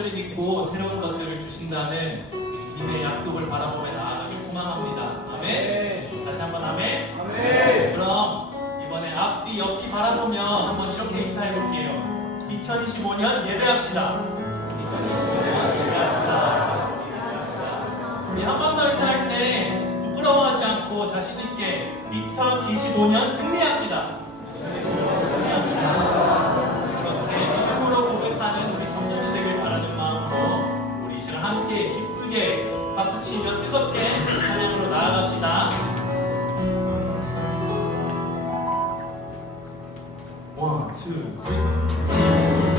것들을 믿고 새로운 것들을 주신다는 이 주님의 약속을 바라보며 나아가길 소망합니다. 아멘. 다시 한번 아멘. 아멘. 그럼 이번에 앞뒤 옆뒤 바라보며 한번 이렇게 인사해 볼게요. 2025년 예배합시다. 2025년 예배합시다. 우리 한 번 더 인사할 때 부끄러워하지 않고 자신 있게 2025년 승리합시다. 그렇게 믿음으로 고백하는 우리 청년들 되길 바라는 마음으로 우리 이 시간 함께 기쁘게 박수치며 뜨겁게 찬양으로 나아갑시다. One, two, three.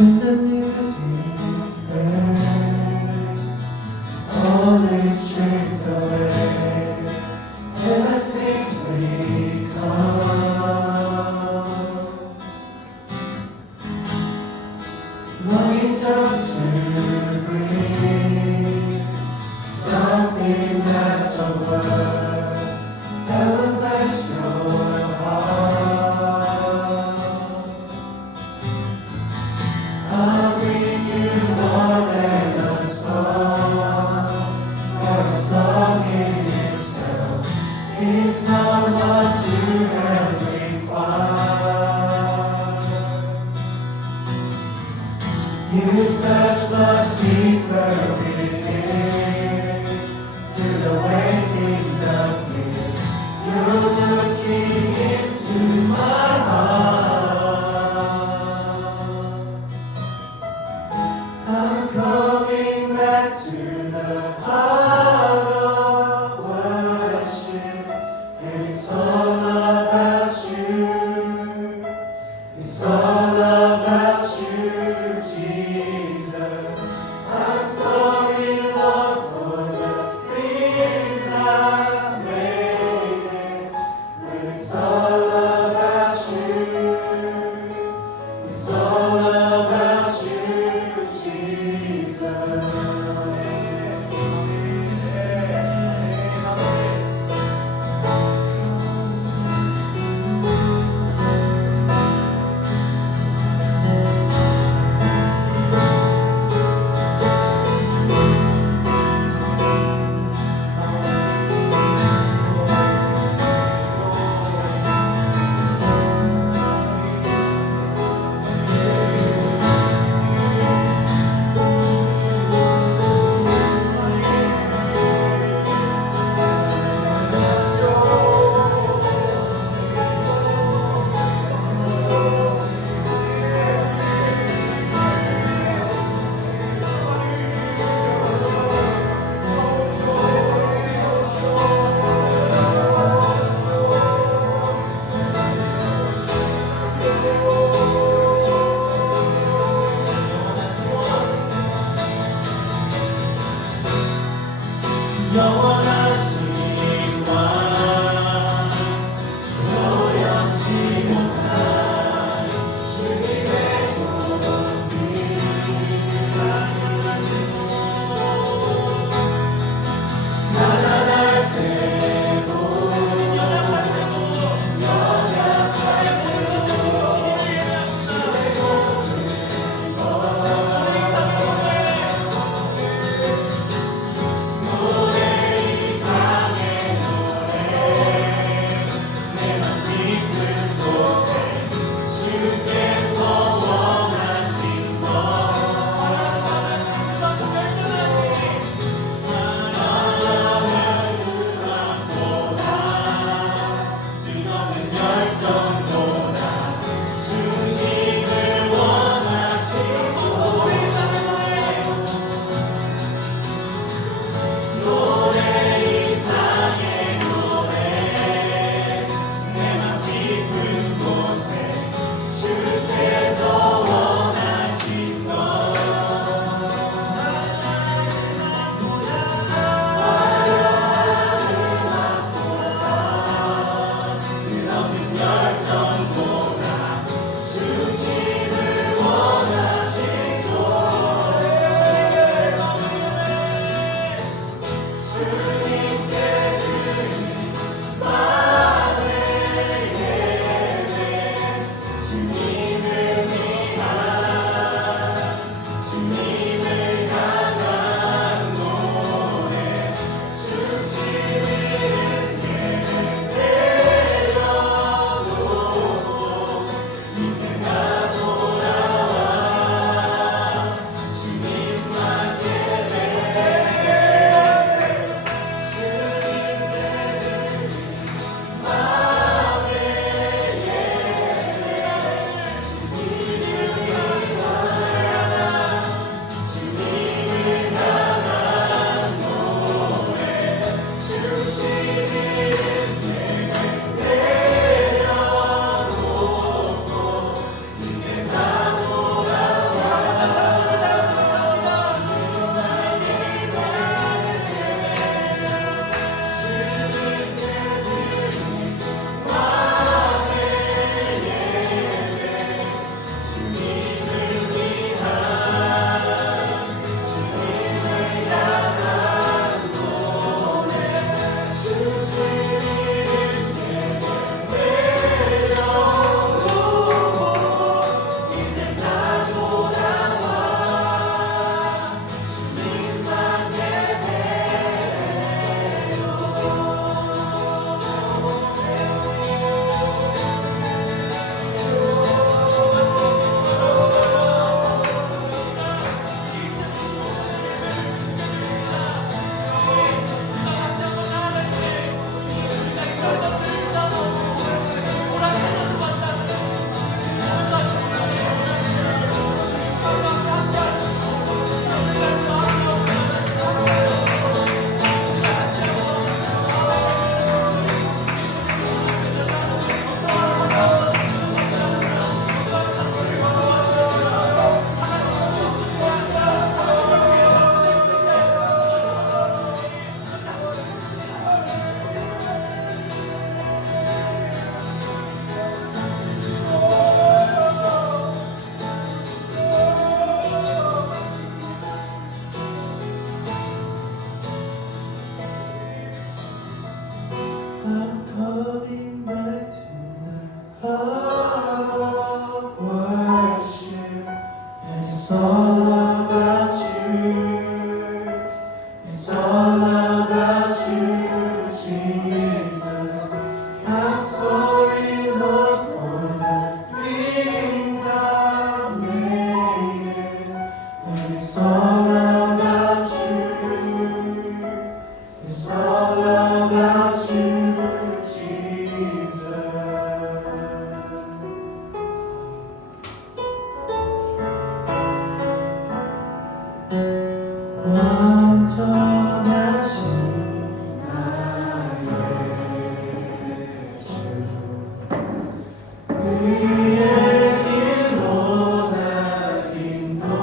when the music fades, all is stripped away, and I simply come, longing just to bring something that's a word that will bless your heart. I'll bring you more than a song, for a song in itself is not what you have required. You search much deeper within, through the way things appear. You're looking into my heart. I'm coming back to the heart of worship, and it's all about you. It's all about you, Jesus. I'm sorry of worship, and it's all about you. It's all about you, Jesus. I'm sorry, Lord, for the things I made, and it's all about you. It's all about you, Jesus. 완전하신 나의 주, 그의 길로 날 인도하소서.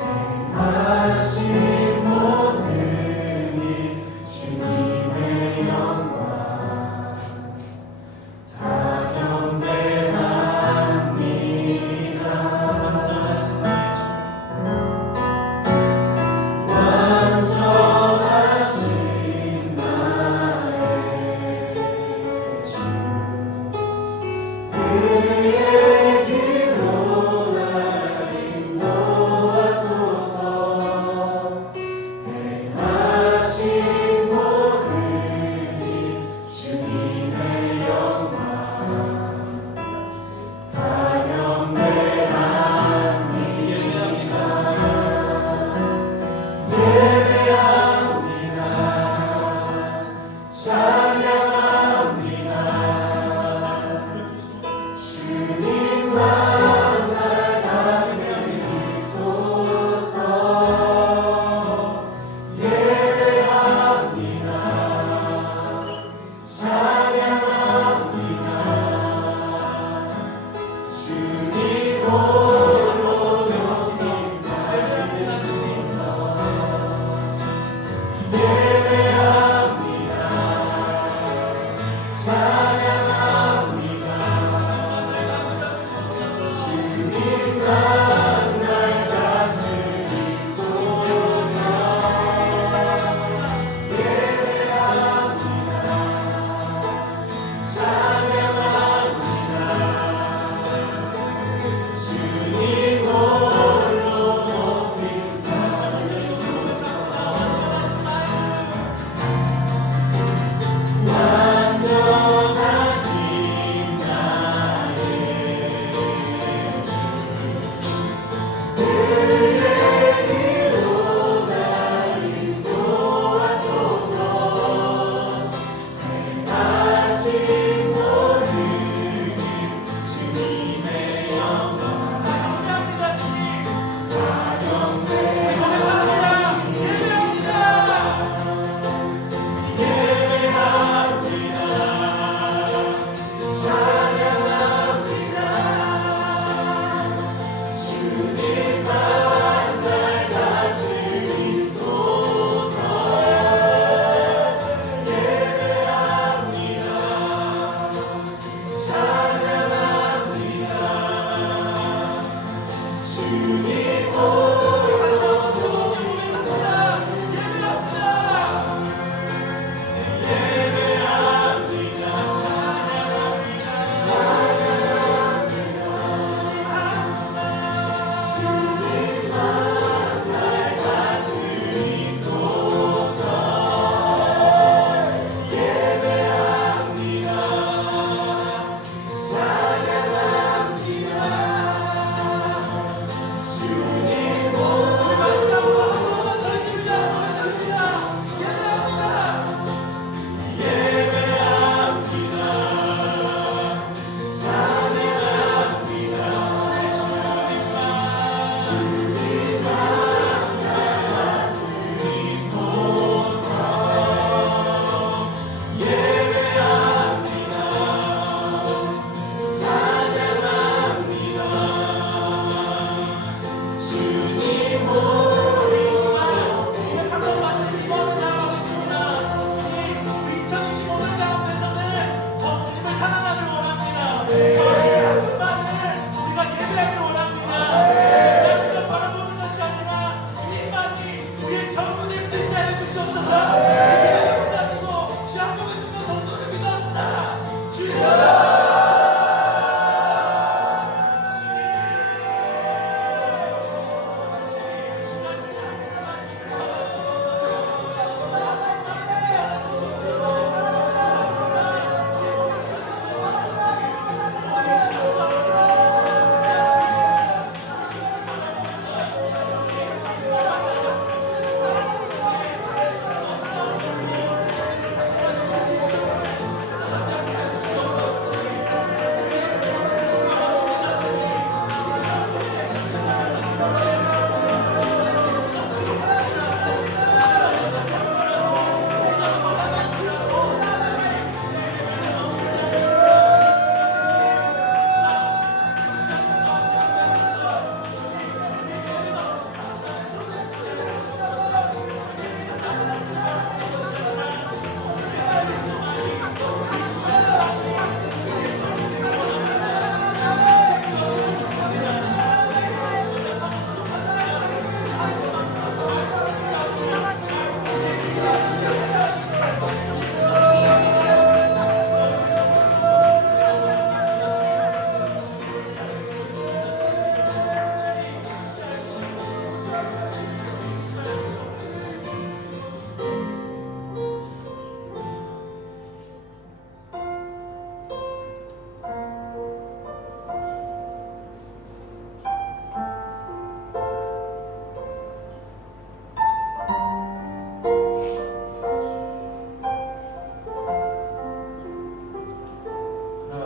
행하신 모든 일 주님의 영광 다 경배합니다. 완전하신 나의 주, 완전하신 나의 주, 그의 길로 날 인도하소서. 행하신 모든 일 주님의 영광 다 경배합니다. 예배합니다. 찬양합니다. 주님만 날 다스리소서. 예배합니다. 찬양합니다. 주님 홀로 예배합니다. 찬양합니다. 주님만 날 다스리소서. 예배합니다. 찬양합니다. 주님 홀로 높입니다. 완전한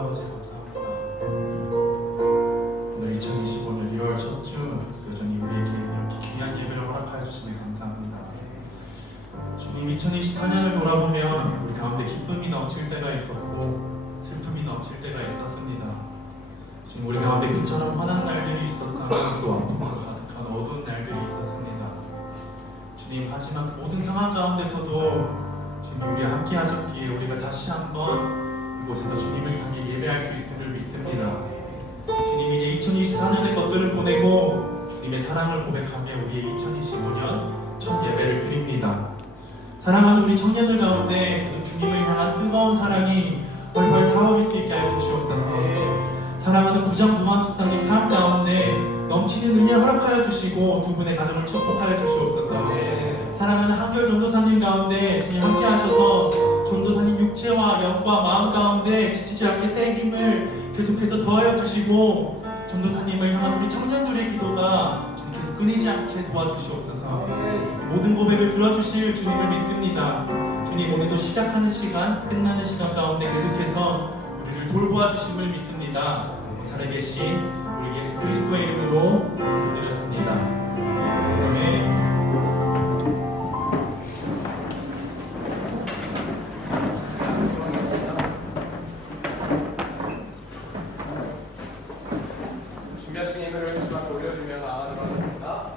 아버지 감사합니다. 오늘 2025년 1월 첫 주 여전히 우리에게 이렇게 귀한 예배를 허락하여 주시니 감사합니다. 주님, 2024년을 돌아보면 우리 가운데 기쁨이 넘칠 때가 있었고 슬픔이 넘칠 때가 있었습니다. 주님, 우리 가운데 빛처럼 환한 날들이 있었다면 또 아픔으로 가득한 어두운 날들이 있었습니다. 주님, 하지만 그 모든 상황 가운데서도 주님 우리와 함께 하셨기에 우리가 다시 한번 이곳에서 주님을 향해 예배할 수 있음을 믿습니다. 주님, 이제 2024년의 것들을 보내고 주님의 사랑을 고백하며 우리의 2025년 첫 예배를 드립니다. 사랑하는 우리 청년들 가운데 계속 주님을 향한 뜨거운 사랑이 벌벌 타오를 수 있게 하여 주시옵소서. 사랑하는 부장부만 집사님 삶 가운데 넘치는 은혜 허락하여 주시고 두 분의 가정을 축복하여 주시옵소서. 사랑하는 한결 전도사님 가운데 주님 함께 하셔서 전도사님 육체와 영과 마음 가운데 지치지 않게 새 힘을 계속해서 더하여 주시고 전도사님을 향한 우리 청년들의 기도가 계속 끊이지 않게 도와주시옵소서. 모든 고백을 들어주실 주님을 믿습니다. 주님, 오늘도 시작하는 시간, 끝나는 시간 가운데 계속해서 우리를 돌보아 주심을 믿습니다. 살아계신 우리 예수 그리스도의 이름으로 기도드렸습니다. 아멘. 준비하신 예배를 주님 앞에 올려주며 나아가도록 하겠습니다.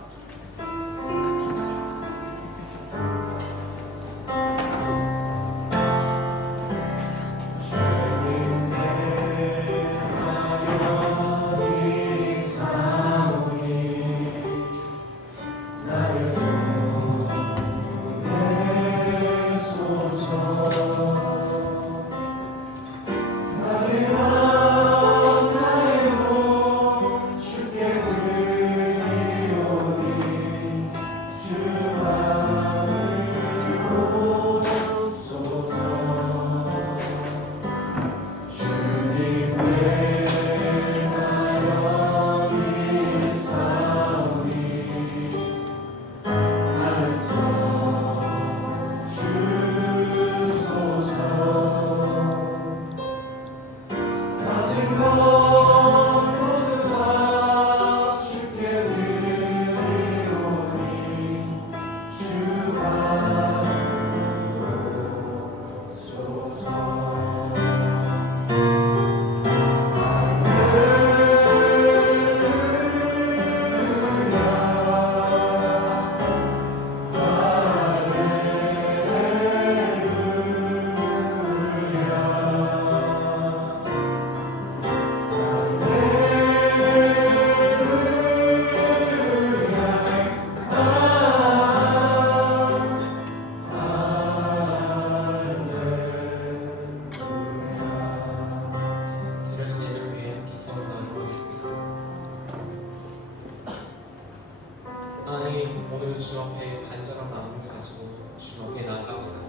하나님, 오늘 주 앞에 간절한 마음을 가지고 주 앞에 나아갑니다.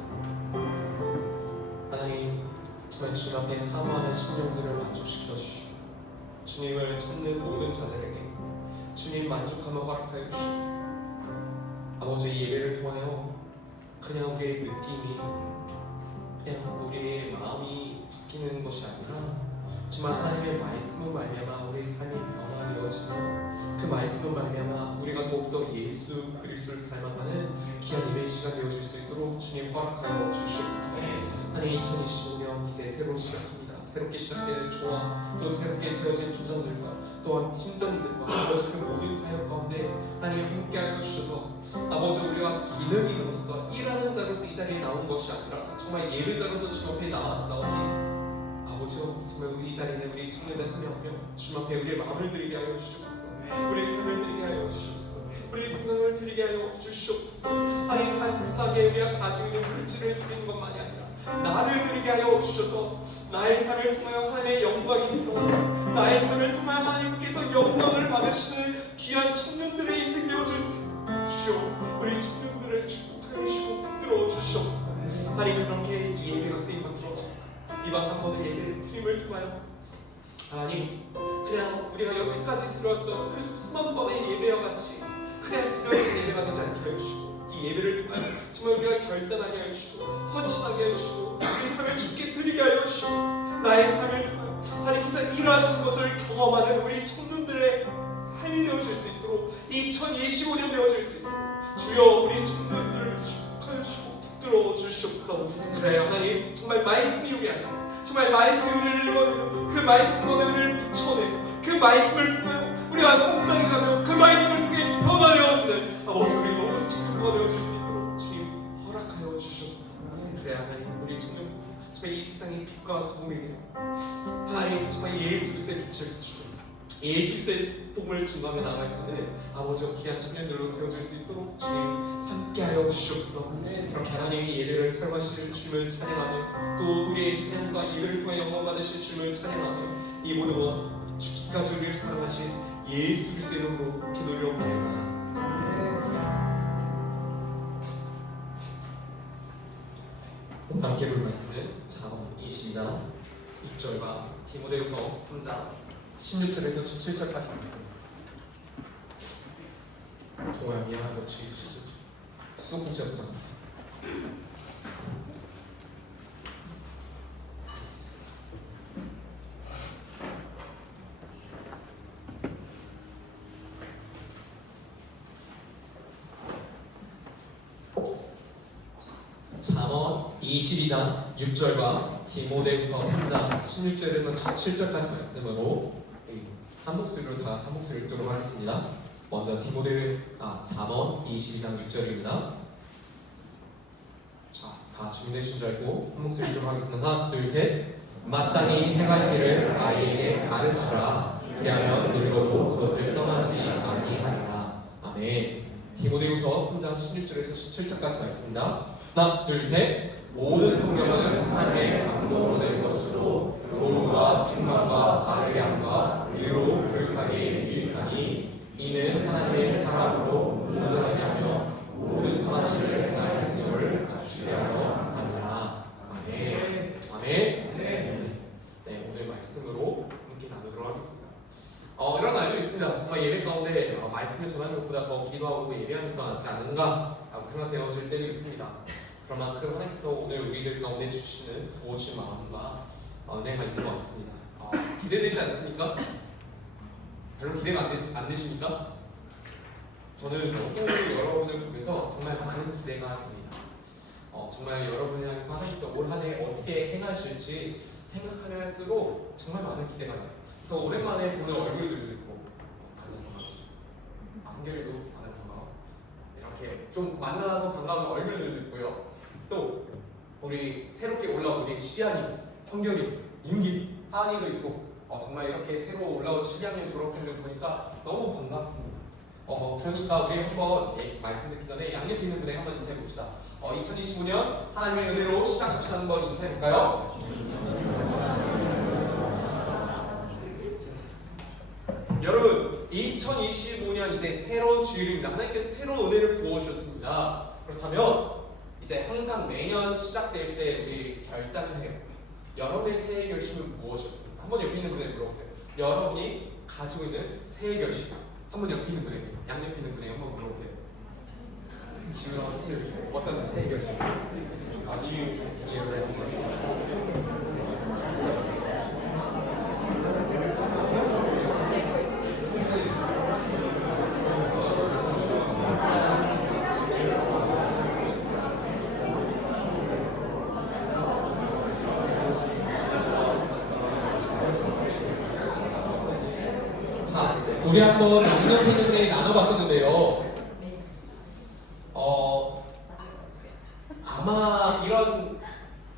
하나님, 정말 주 앞에 사모하는 심령들을 만족시켜 주시고 주님을 찾는 모든 자들에게 주님 만족함을 허락하여 주셔서 아버지, 이 예배를 통하여 그냥 우리의 느낌이, 그냥 우리의 마음이 바뀌는 것이 아니라 정말 하나님의 말씀을 말미암아 우리의 삶이 변화되어지며 그 말씀을 말미암아 우리가 더욱더 예수 그리스도를 닮아가는 귀한 예배의 시간 되어질 수 있도록 주님 허락하여 주시옵소서. 하나님, 2025년 이제 새로 시작합니다. 새롭게 시작되는 조화, 또 새롭게 세워진 조장들과 또한 팀장들과 아버지 그 모든 사역 가운데 하나님 함께하여 주셔서 아버지, 우리가 기능인으로서 일하는 자로서 이 자리에 나온 것이 아니라 정말 예배자로서 주 앞에 나왔사오니 아버지요, 정말 우리 이 자리는 우리 청년들 한 명 한 명 주님 앞에 우리의 마음을 드리게 하여 주시옵소서. 우리의 삶을 드리게 하여 주시옵소서. 우리의 생각을 드리게 하여 주시옵소서. 하나님, 단순하게 우리가 가지고 있는 물질을 드리는 것만이 아니라 나를 드리게 하여 주셔서 나의 삶을 통하여 하나님의 영광이 드러나고 나의 삶을 통하여 하나님께서 영광을 받으시는 귀한 청년들의 인생 되어줄 수 주시오. 우리 청년들을 축복하여 주시고 붙들어 주시옵소서. 하나님, 그렇게 이 예배가 쓰임받도록 이번 한 번의 예배 드림을 통하여 하나님, 그냥 우리가 여태까지 들어왔던 그 수만 번의 예배와 같이 그냥 드려진 예배가 되지 않게 하여 주시고 이 예배를 통하여 정말 우리가 결단하게 하여 주시고 헌신하게 하여 주시고 우리의 삶을 주께 드리게 하여 주시고 나의 삶을 통하여 2025년 되어질 수 있도록 주여 우리 청년들을 축하하시고 붙들어 주시옵소서. 그래 하나님, 정말 말씀이 우리 안에, 정말 말씀이 우리를 읽어내고 그 말씀과 우리를 비춰내고 그 말씀을 통하여 우리가 성장해가며 그 말씀을 통해 변화되어지는 아버지 우리 너무 친구가 되어질 수 있도록 주님 허락하여 주시옵소서. 그래 하나님, 우리 청년 정말 이 세상의 빛과 소금이 되어 하나님 정말 예수 그리스도의 빛을 비추고 예수 그리스도의 복음을 증거하며 나아갈 수 있는 아버지와 귀한 청년들로 세워질 수 있도록 주님 함께하여 주시옵소서. 이렇게 하나님의 예배를 사용하실 주님을 찬양하며 또 우리의 찬양과 예배를 통해 영광 받으실 주님을 찬양하며 이 모든 것 죽기까지 우리를 사랑하신 예수 그리스도의 이름으로 기도드리옵나이다. 오늘 함께 볼 말씀은 잠언 22장 6절과 디모데후서 3장 16절에서 17절까지 말씀. 동아미야 너 주의수지 수고공자 부장입니다. 잠언 22장 6절과 디모데후서 3장 16절에서 17절까지 말씀으로 한 목소리로 다 같이 한 목소리 읽도록 하겠습니다. 먼저 잠언 22장 6절입니다. 자, 다 준비되신 줄 알고 한 목소리 읽도록 하겠습니다. 하나, 둘, 셋. 마땅히 행할 길을 아이에게 가르치라. 그리하면 늙어도 그것을 떠나지 아니하리라. 아멘. 디모데후서 3장 16절에서 17절까지 말씀입니다. 하나, 둘, 셋. 모든 성경은 하나님의 감동으로 된 것으로 도움과 책망과 바르게 함과 의로 교육하기에 유익하니 이는 하나님의 사랑으로 온전하게 하며 모든 선한 일을 행할 능력을 갖추게 하려 합니다. 아멘. 아멘. 네, 오늘 말씀으로 함께 나누도록 하겠습니다. 이런 날도 있습니다. 정말 예배 가운데 말씀을 전하는 것보다 더 기도하고 예배하는 게 더 낫지 않은가라고 생각되어질 때도 있습니다. 그런 만큼 하나님께서 오늘 우리들 가운데 주시는 부어주신 마음과 은혜가 있는 것 같습니다. 기대되지 않습니까? 별로 기대가 안 되십니까? 저는 너무 여러분을 보면서 정말 많은 기대가 됩니다. 정말 여러분을 향해서 하나님께서 올 한 해 어떻게 행하실지 생각하면 할수록 정말 많은 기대가 나요. 그래서 오랜만에 보는 얼굴들도 있고 한결이도 반갑고 이렇게 좀 만나서 반가운 얼굴들도 있고요. 또 우리 새롭게 올라온 우리 시안이, 성결이, 윤기, 하은이도 있고 정말 이렇게 새로 올라온 12학년 졸업생들 보니까 너무 반갑습니다. 그러니까 우리 한번 말씀 듣기 전에 양옆에 있는 분에게 한번 인사해 봅시다. 2025년 하나님의 은혜로 시작합시다. 한번 인사해 볼까요? 여러분 2025년 이제 새로운 주일입니다. 하나님께서 새로운 은혜를 부어주셨습니다. 그렇다면 이제 항상 매년 시작될 때 우리 결단을 해요. 여러분의 새해 결심은 무엇이었습니까? 한번 옆에 있는 분에게 물어보세요. 여러분이 가지고 있는 새해 결심. 한번 옆에 있는 분에게, 양옆에 있는 분에게 한번 물어보세요. 지금 손들 어떤 새해 결심? 우리 한번 양념 팬들이 나눠봤었는데요. 아마 이런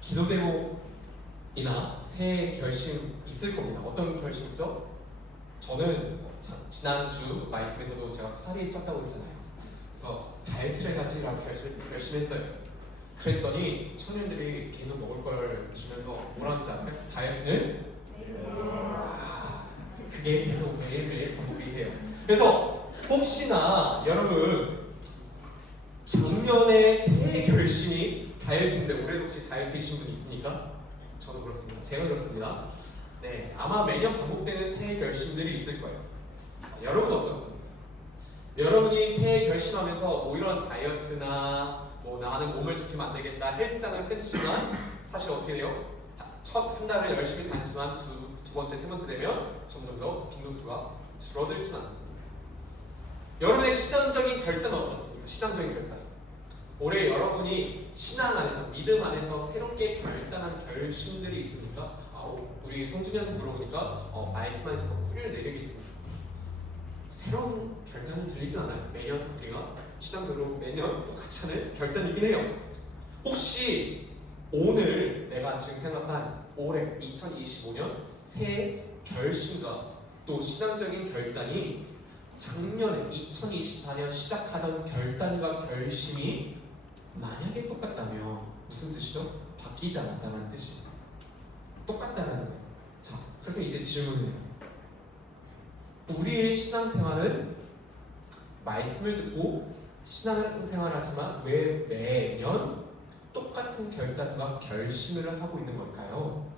기도 제목이나 새해 결심 있을 겁니다. 어떤 결심이죠? 저는 지난주 말씀에서도 제가 살이 쪘다고 했잖아요. 그래서 다이어트를 해가지고 결심했어요. 그랬더니 청년들이 계속 먹을 걸 주면서 뭐라는지 알아요? 다이어트는? 그게 계속 매일매일 반복이 해요. 그래서 혹시나 여러분 작년에 새해 결심이 다이어트인데 올해도 혹시 다이어트이신 분 있습니까? 저도 그렇습니다. 제가 그렇습니다. 네, 아마 매년 반복되는 새해 결심들이 있을 거예요. 여러분은 어떻습니까? 여러분이 새해 결심하면서 뭐 이런 다이어트나 뭐 나는 몸을 좋게 만들겠다 헬스장을 끊지만 사실 어떻게 돼요? 첫 한 달을 열심히 다니지만 두 번째, 세 번째 되면 점점 더 빈도수가 줄어들진 않습니다. 여러분의 신앙적인 결단은 어떻습니까? 신앙적인 결단. 올해 여러분이 신앙 안에서, 믿음 안에서 새롭게 결단한 결심들이 있습니까? 우리 성준이한테 물어보니까 말씀 안에서 뿌리를 내리겠습니다. 새로운 결단이 들리진 않아요. 매년 우리가 신앙적으로 매년 똑같이 하는 결단이긴 해요. 혹시 오늘 내가 지금 생각한 올해 2025년 새 결심과 또 신앙적인 결단이 작년에 2024년 시작하던 결단과 결심이 만약에 똑같다면 무슨 뜻이죠? 바뀌지 않았다는 뜻이에요. 똑같다는 거예요. 자, 그래서 이제 질문이에요. 우리의 신앙생활은 말씀을 듣고 신앙생활하지만 왜 매년 똑같은 결단과 결심을 하고 있는 걸까요?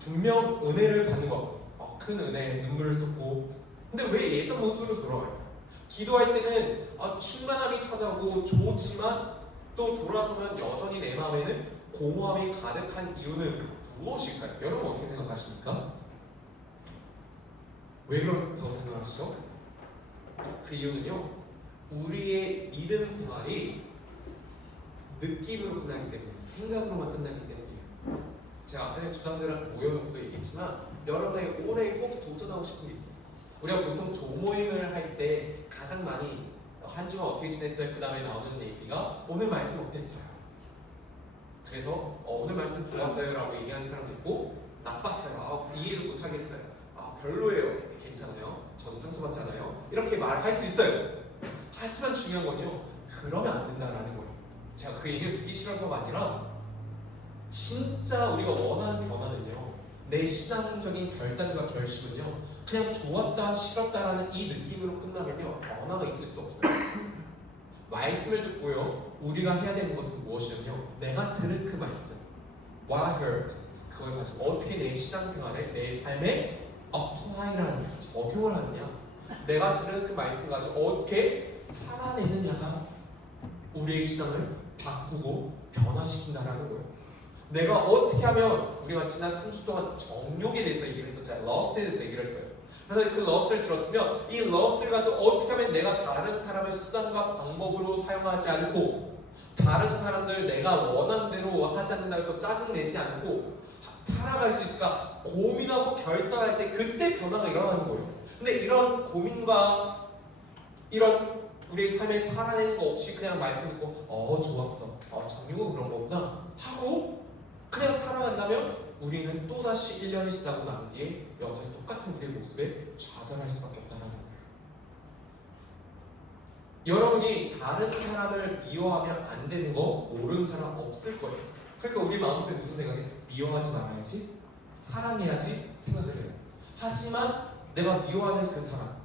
분명 은혜를 받는 것, 큰 은혜에 눈물을 쏟고, 근데 왜 예전 모습으로 돌아갈까요? 기도할 때는 충만함이 찾아오고 좋지만 또 돌아서면 여전히 내 마음에는 공허함이 가득한 이유는 무엇일까요? 여러분 어떻게 생각하십니까? 왜 그렇다고 생각하시죠? 그 이유는요, 우리의 믿음 생활이 느낌으로 끝나기 때문에, 생각으로만 끝나기 때문이에요. 제가 앞에 주장들을 모여놓고 얘기했지만 여러분에게 올해 꼭 도전하고 싶은 게 있어요. 우리가 보통 조모임을 할 때 가장 많이 한 주간 어떻게 지냈어요? 그 다음에 나오는 얘기가 오늘 말씀 어땠어요? 그래서 오늘 말씀 좋았어요 라고 얘기하는 사람도 있고, 나빴어요, 이해를 못하겠어요, 별로예요, 괜찮아요, 저도 상처받지 않아요, 이렇게 말할 수 있어요. 하지만 중요한 건요, 그러면 안 된다라는 거예요. 제가 그 얘기를 듣기 싫어서가 아니라 진짜 우리가 원하는 변화는요, 내 신앙적인 결단과 결심은요, 그냥 좋았다 싫었다라는 이 느낌으로 끝나면요, 변화가 있을 수 없어요. 말씀을 듣고요, 우리가 해야 되는 것은 무엇이냐면요, 내가 들은 그 말씀, what I heard, 그걸 가지고 어떻게 내 신앙생활에, 내 삶에 apply를 하느냐, 적용을 하느냐, 내가 들은 그 말씀 가지고 어떻게 살아내느냐가 우리의 신앙을 바꾸고 변화시킨다라는 거예요. 내가 어떻게 하면, 우리가 지난 3주 동안 정욕에 대해서 얘기를 했었잖아요. 러스트에 대해서 얘기를 했어요. 그래서 그 러스트를 들었으면 이 러스트를 가지고 어떻게 하면 내가 다른 사람의 수단과 방법으로 사용하지 않고, 다른 사람들 내가 원하는 대로 하지 않는다고 해서 짜증내지 않고 살아갈 수 있을까 고민하고 결단할 때, 그때 변화가 일어나는 거예요. 근데 이런 고민과 이런 우리의 삶에 살아내는 거 없이 그냥 말씀 듣고 좋았어, 정욕은 그런 거구나 하고 그냥 살아간다면 우리는 또다시 1년이 지나고 난 뒤에 여전히 똑같은 우리의 모습에 좌절할 수밖에 없다는 거예요. 여러분이 다른 사람을 미워하면 안 되는 거 모르는 사람 없을 거예요. 그러니까 우리 마음속에 무슨 생각이? 미워하지 말아야지, 사랑해야지 생각을 해요. 하지만 내가 미워하는 그 사람,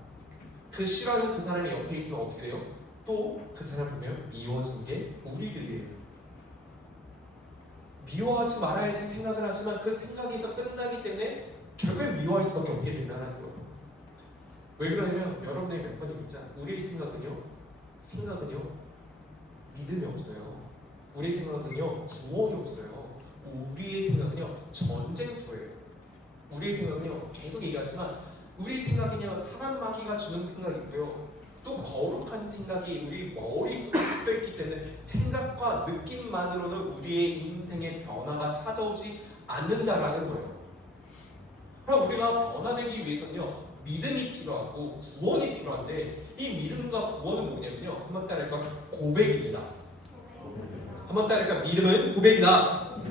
그 싫어하는 그 사람이 옆에 있으면 어떻게 돼요? 또 그 사람 보면 미워진 게 우리들이에요. 미워하지 말아야지 생각을 하지만 그 생각에서 끝나기 때문에 결국엔 미워할 수밖에 없게 된다는 거예요. 왜 그러냐면 여러분의 몇 번이 있잖아. 우리의 생각은요 믿음이 없어요. 우리의 생각은요 구원이 없어요. 우리의 생각은요 전쟁터예요. 우리의 생각은요, 계속 얘기하지만 우리 생각은요 사람 마귀가 주는 생각이고요, 또 거룩한 생각이 우리 머릿속에 섞여있기 때문에 생각과 느낌만으로는 우리의 인생의 변화가 찾아오지 않는다라는 거예요. 그럼 우리가 변화되기 위해서는요 믿음이 필요하고 구원이 필요한데, 이 믿음과 구원은 뭐냐면요, 한번 따라할까? 고백입니다. 한번 따라할까? 믿음은 고백이다.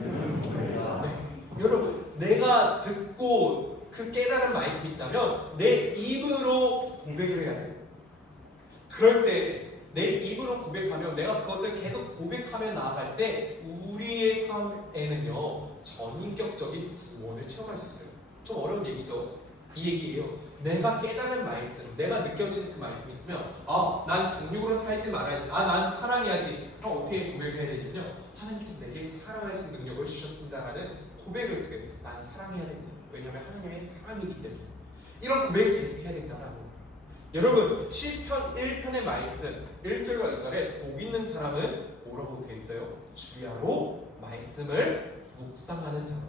네. 여러분, 내가 듣고 그 깨달은 말씀이 있다면 내 입으로 고백을 해야 돼요. 그럴 때 내 입으로 고백하면, 내가 그것을 계속 고백하며 나아갈 때 우리의 삶에는요 전인격적인 구원을 체험할 수 있어요. 좀 어려운 얘기죠. 이 얘기예요. 내가 깨달은 말씀, 내가 느껴지는 그 말씀이 있으면 난 정욕으로 살지 말아야지, 난 사랑해야지. 어떻게 고백을 해야 되냐면요, 하나님께서 내게 사랑할 수 있는 능력을 주셨습니다라는 고백을 쓰게 돼요. 난 사랑해야 됩니다. 왜냐하면 하나님의 사랑이기 때문에. 이런 고백을 계속 해야 된다라고. 여러분, 시편 1편의 말씀 1절과 2절에 복 있는 사람은 뭐라고 되어 있어요? 주야로 말씀을 묵상하는 자다.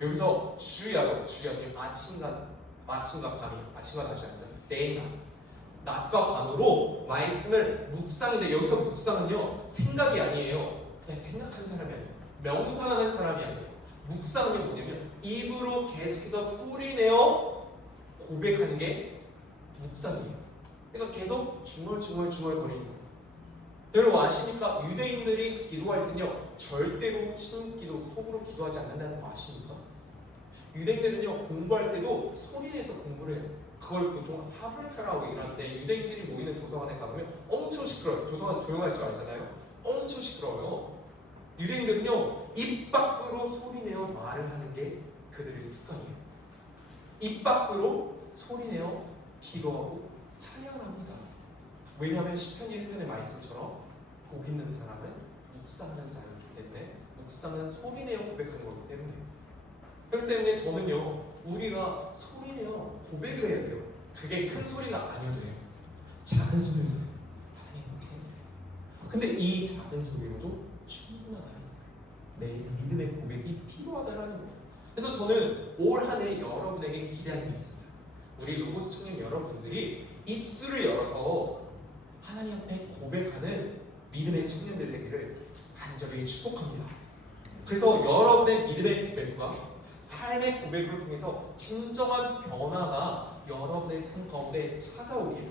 여기서 주야로, 주야님 아침과 밤이, 아침과 다시 한다, 때나 낮과 간호로 말씀을 묵상인데 여기서 묵상은요 생각이 아니에요. 그냥 생각한 사람이 아니에요. 명상하는 사람이 아니에요. 묵상은 뭐냐면 입으로 계속해서 소리내어 고백하는 게 묵상이에요. 그러니까 계속 중얼거리는 거예요. 여러분 아십니까? 유대인들이 기도할 때는요 절대로 신기도 속으로 기도하지 않는다는 거 아십니까? 유대인들은요 공부할 때도 소리내서 공부를 해요. 그걸 보통 하브르타라고 얘기하는데 유대인들이 모이는 도서관에 가보면 엄청 시끄러워요. 도서관 조용할 줄 알잖아요. 엄청 시끄러워요. 유대인들은요 입 밖으로 소리내어 말을 하는 게 그들의 습관이에요. 입 밖으로 소리내어 기도하고 찬양합니다. 왜냐하면 시편 1편의 말씀처럼 복 있는 사람은 묵상하는 자이기 때문에 묵상은 소리내어 고백하는 거기 때문에 그렇기 때문에 저는요 우리가 소리내어 고백을 해야 돼요. 그게 큰 소리가 아니어도 돼요. 작은 소리도 돼요. 근데 이 작은 소리로도 충분하다는 거예요. 내 믿음의 고백이 필요하다는 거예요. 그래서 저는 올 한 해 여러분에게 기대하는 게 있습니다. 우리 로고스 청년 여러분들이 입술을 열어서 하나님 앞에 고백하는 믿음의 청년들 되기를 간절히 축복합니다. 그래서 여러분의 믿음의 고백과 삶의 고백을 통해서 진정한 변화가 여러분의 삶 가운데 찾아오길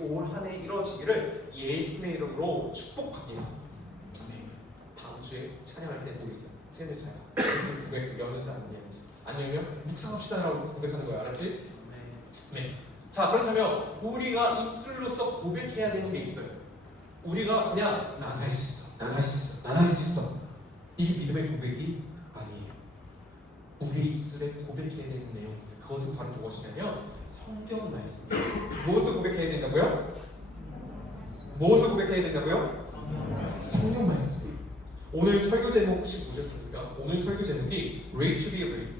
올 한 해 이루어지기를 예수님의 이름으로 축복합니다. 다음 주에 찬양할 때 보겠습니다. 세네 차야. 예수 고백 여는지 안 여는지. 안 열면 묵상합시다라고 고백하는 거야. 알았지? 네. 자 그렇다면 우리가 입술로서 고백해야 되는 게 있어요. 우리가 그냥 난 할 수 있어, 난 할 수 있어, 난 할 수 있어. 이게 믿음의 고백이 아니에요. 우리 입술에 고백해야 되는 내용이 있어요. 그것은 바로 무엇이냐면 성경 말씀. 무엇을 고백해야 된다고요? 무엇을 고백해야 된다고요? 성경 말씀. 오늘 설교 제목 혹시 보셨습니까? 오늘 설교 제목이 Read to be read,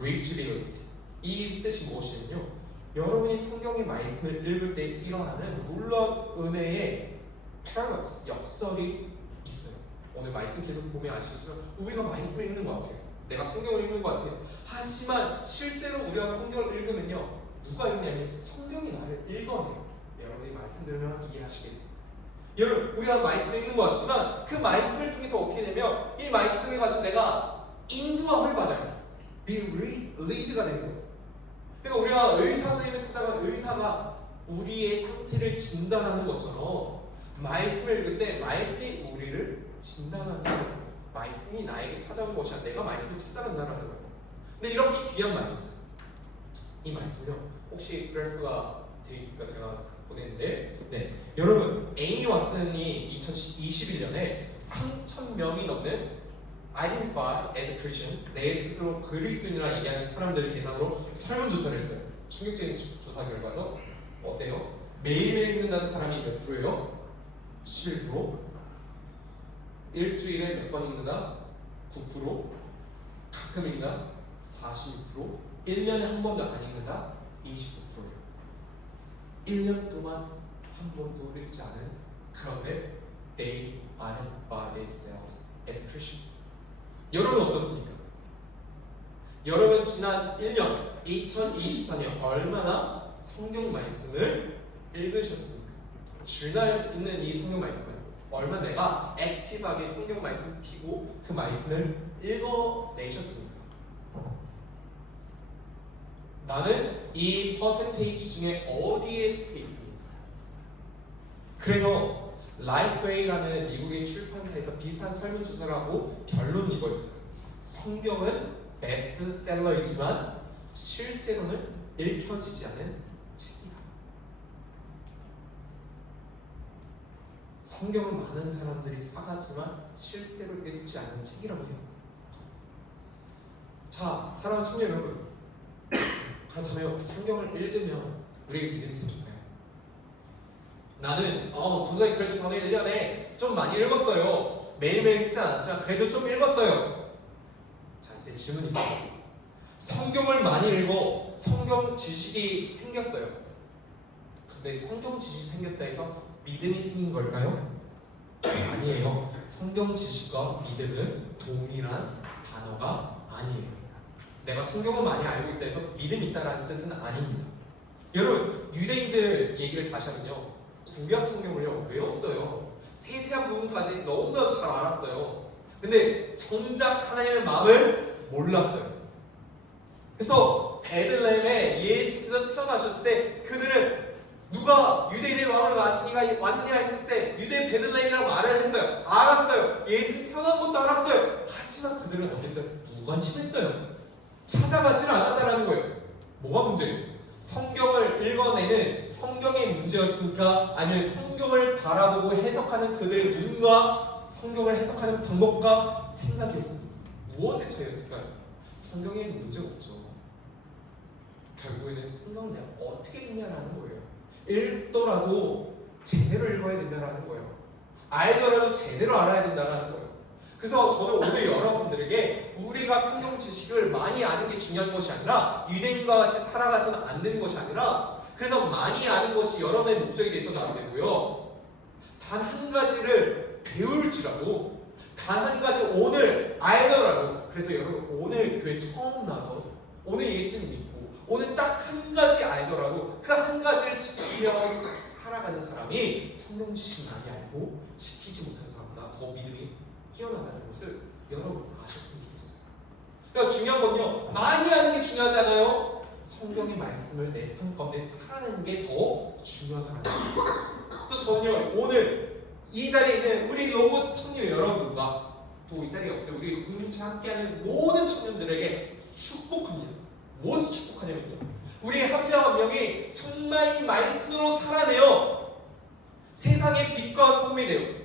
Read to be read. 이 뜻이 무엇이냐면요 여러분이 성경의 말씀을 읽을 때 일어나는 놀라운 은혜의 paradox, 역설이 있어요. 오늘 말씀 계속 보면 아시겠지만 우리가 말씀을 읽는 것 같아요. 내가 성경을 읽는 것 같아요. 하지만 실제로 우리가 성경을 읽으면요 누가 읽냐면 성경이 나를 읽어내요. 여러분이 말씀 들으면 이해하시겠죠? 여러분 우리가 말씀을 읽는 것 같지만 그 말씀을 통해서 어떻게 되면 이 말씀을 가지고 내가 인도함을 받아요. be lead가 되는 거예요. 그러니까 우리가 의사 선생님을 찾아가면 의사가 우리의 상태를 진단하는 것처럼 말씀을 읽을 때 말씀이 우리를 진단하는 거예요. 말씀이 나에게 찾아온 것이 아니라 내가 말씀을 찾아간다는 거예요. 근데 이렇게 귀한 말씀, 이 말씀은요 혹시 그래프가 되어 있으니까 제가 보냈는데 네 여러분 애니 왓슨이 2021년에 3,000명이 넘는 Identify as a Christian, 내 스스로 그리스도인이라 얘기하는 사람들을 대상으로 설문조사를 했어요. 충격적인 조사 결과죠. 어때요? 매일매일 읽는다는 사람이 몇 프로예요? 11%. 일주일에 몇 번 읽는다? 9%. 가끔 읽는다? 46%. 1년에 한 번도 안 읽는다? 29%예요. 1년 동안 한 번도 읽지 않은 그런데 they identify themselves as a Christian. 여러분 어떻습니까? 여러분 지난 1년 2024년 얼마나 성경 말씀을 읽으셨습니까? 주날 있는 이 성경 말씀을 얼마나 내가 액티브하게 성경 말씀 피고 그 말씀을 읽어내셨습니까? 나는 이 퍼센테이지 중에 어디에 속해 있습니까? 그래서 라이프웨이라는 미국의 출판사에서 비슷한 설문조사를 하고 결론이 이거였어요. 성경은 베스트셀러이지만 실제로는 읽혀지지 않은 책이다. 성경은 많은 사람들이 사가지만 실제로 읽지 않은 책이라고 해요. 자, 사랑하는 청년 여러분, 그렇다면 성경을 읽으면 우리의 믿음이 생길까요? 나는 전에 그래도 저는 1년에 좀 많이 읽었어요. 매일매일 읽지 않았지만 그래도 좀 읽었어요. 자, 이제 질문이 있어요. 성경을 많이 읽어 성경 지식이 생겼어요. 근데 성경 지식이 생겼다 해서 믿음이 생긴 걸까요? 아니에요. 성경 지식과 믿음은 동일한 단어가 아니에요. 내가 성경을 많이 알고 있다 해서 믿음이 있다라는 뜻은 아닙니다. 여러분 유대인들 얘기를 다시 하면요, 구약 성경을요 외웠어요. 세세한 부분까지 너무나도 잘 알았어요. 근데 정작 하나님의 마음을 몰랐어요. 그래서 베들레헴에 예수께서 태어나셨을 때 그들은 누가 유대인의 왕으로 왔느냐 했을 때 유대 베들레헴이라고 말을 했어요. 알았어요. 예수 태어난 것도 알았어요. 하지만 그들은 어땠어요? 무관심했어요. 찾아가지를 않았다라는 거예요. 뭐가 문제예요? 성경을 읽어내는 성경의 문제였습니까? 아니면 성경을 바라보고 해석하는 그들의 눈과 성경을 해석하는 방법과 생각이었습니다. 무엇의 차이였을까요? 성경에는 문제가 없죠. 결국에는 성경을 내가 어떻게 읽냐라는 거예요. 읽더라도 제대로 읽어야 된다라는 거예요. 알더라도 제대로 알아야 된다라는 거예요. 그래서 저는 오늘 여러분들에게 우리가 성경 지식을 많이 아는 게 중요한 것이 아니라 유대인과 같이 살아가서는 안 되는 것이 아니라, 그래서 많이 아는 것이 여러분의 목적이 돼서는 안 되고요. 단 한 가지를 배울지라도, 단 한 가지 오늘 알더라도, 그래서 여러분 오늘 교회 처음 나서 오늘 예수님 믿고 오늘 딱 한 가지 알더라도 그 한 가지를 지키며 살아가는 사람이 성경 지식 많이 알고 지키지 못한 사람보다 더 믿음이 뛰어나가는 것을 여러분 아셨으면 좋겠어요. 그러니까 중요한 건요, 많이 아는 게 중요하지 않아요. 성경의 말씀을 내 삶 가운데 살아내는 게 더 중요하다는 거예요. 그래서 저는요 오늘 이 자리에 있는 우리 로고스 청년 여러분과 또 이 자리에 없죠, 우리 공동체 함께하는 모든 청년들에게 축복합니다. 무엇을 축복하냐면요, 우리 한 명 한 명이 정말 이 말씀으로 살아내요 세상의 빛과 소금이 되요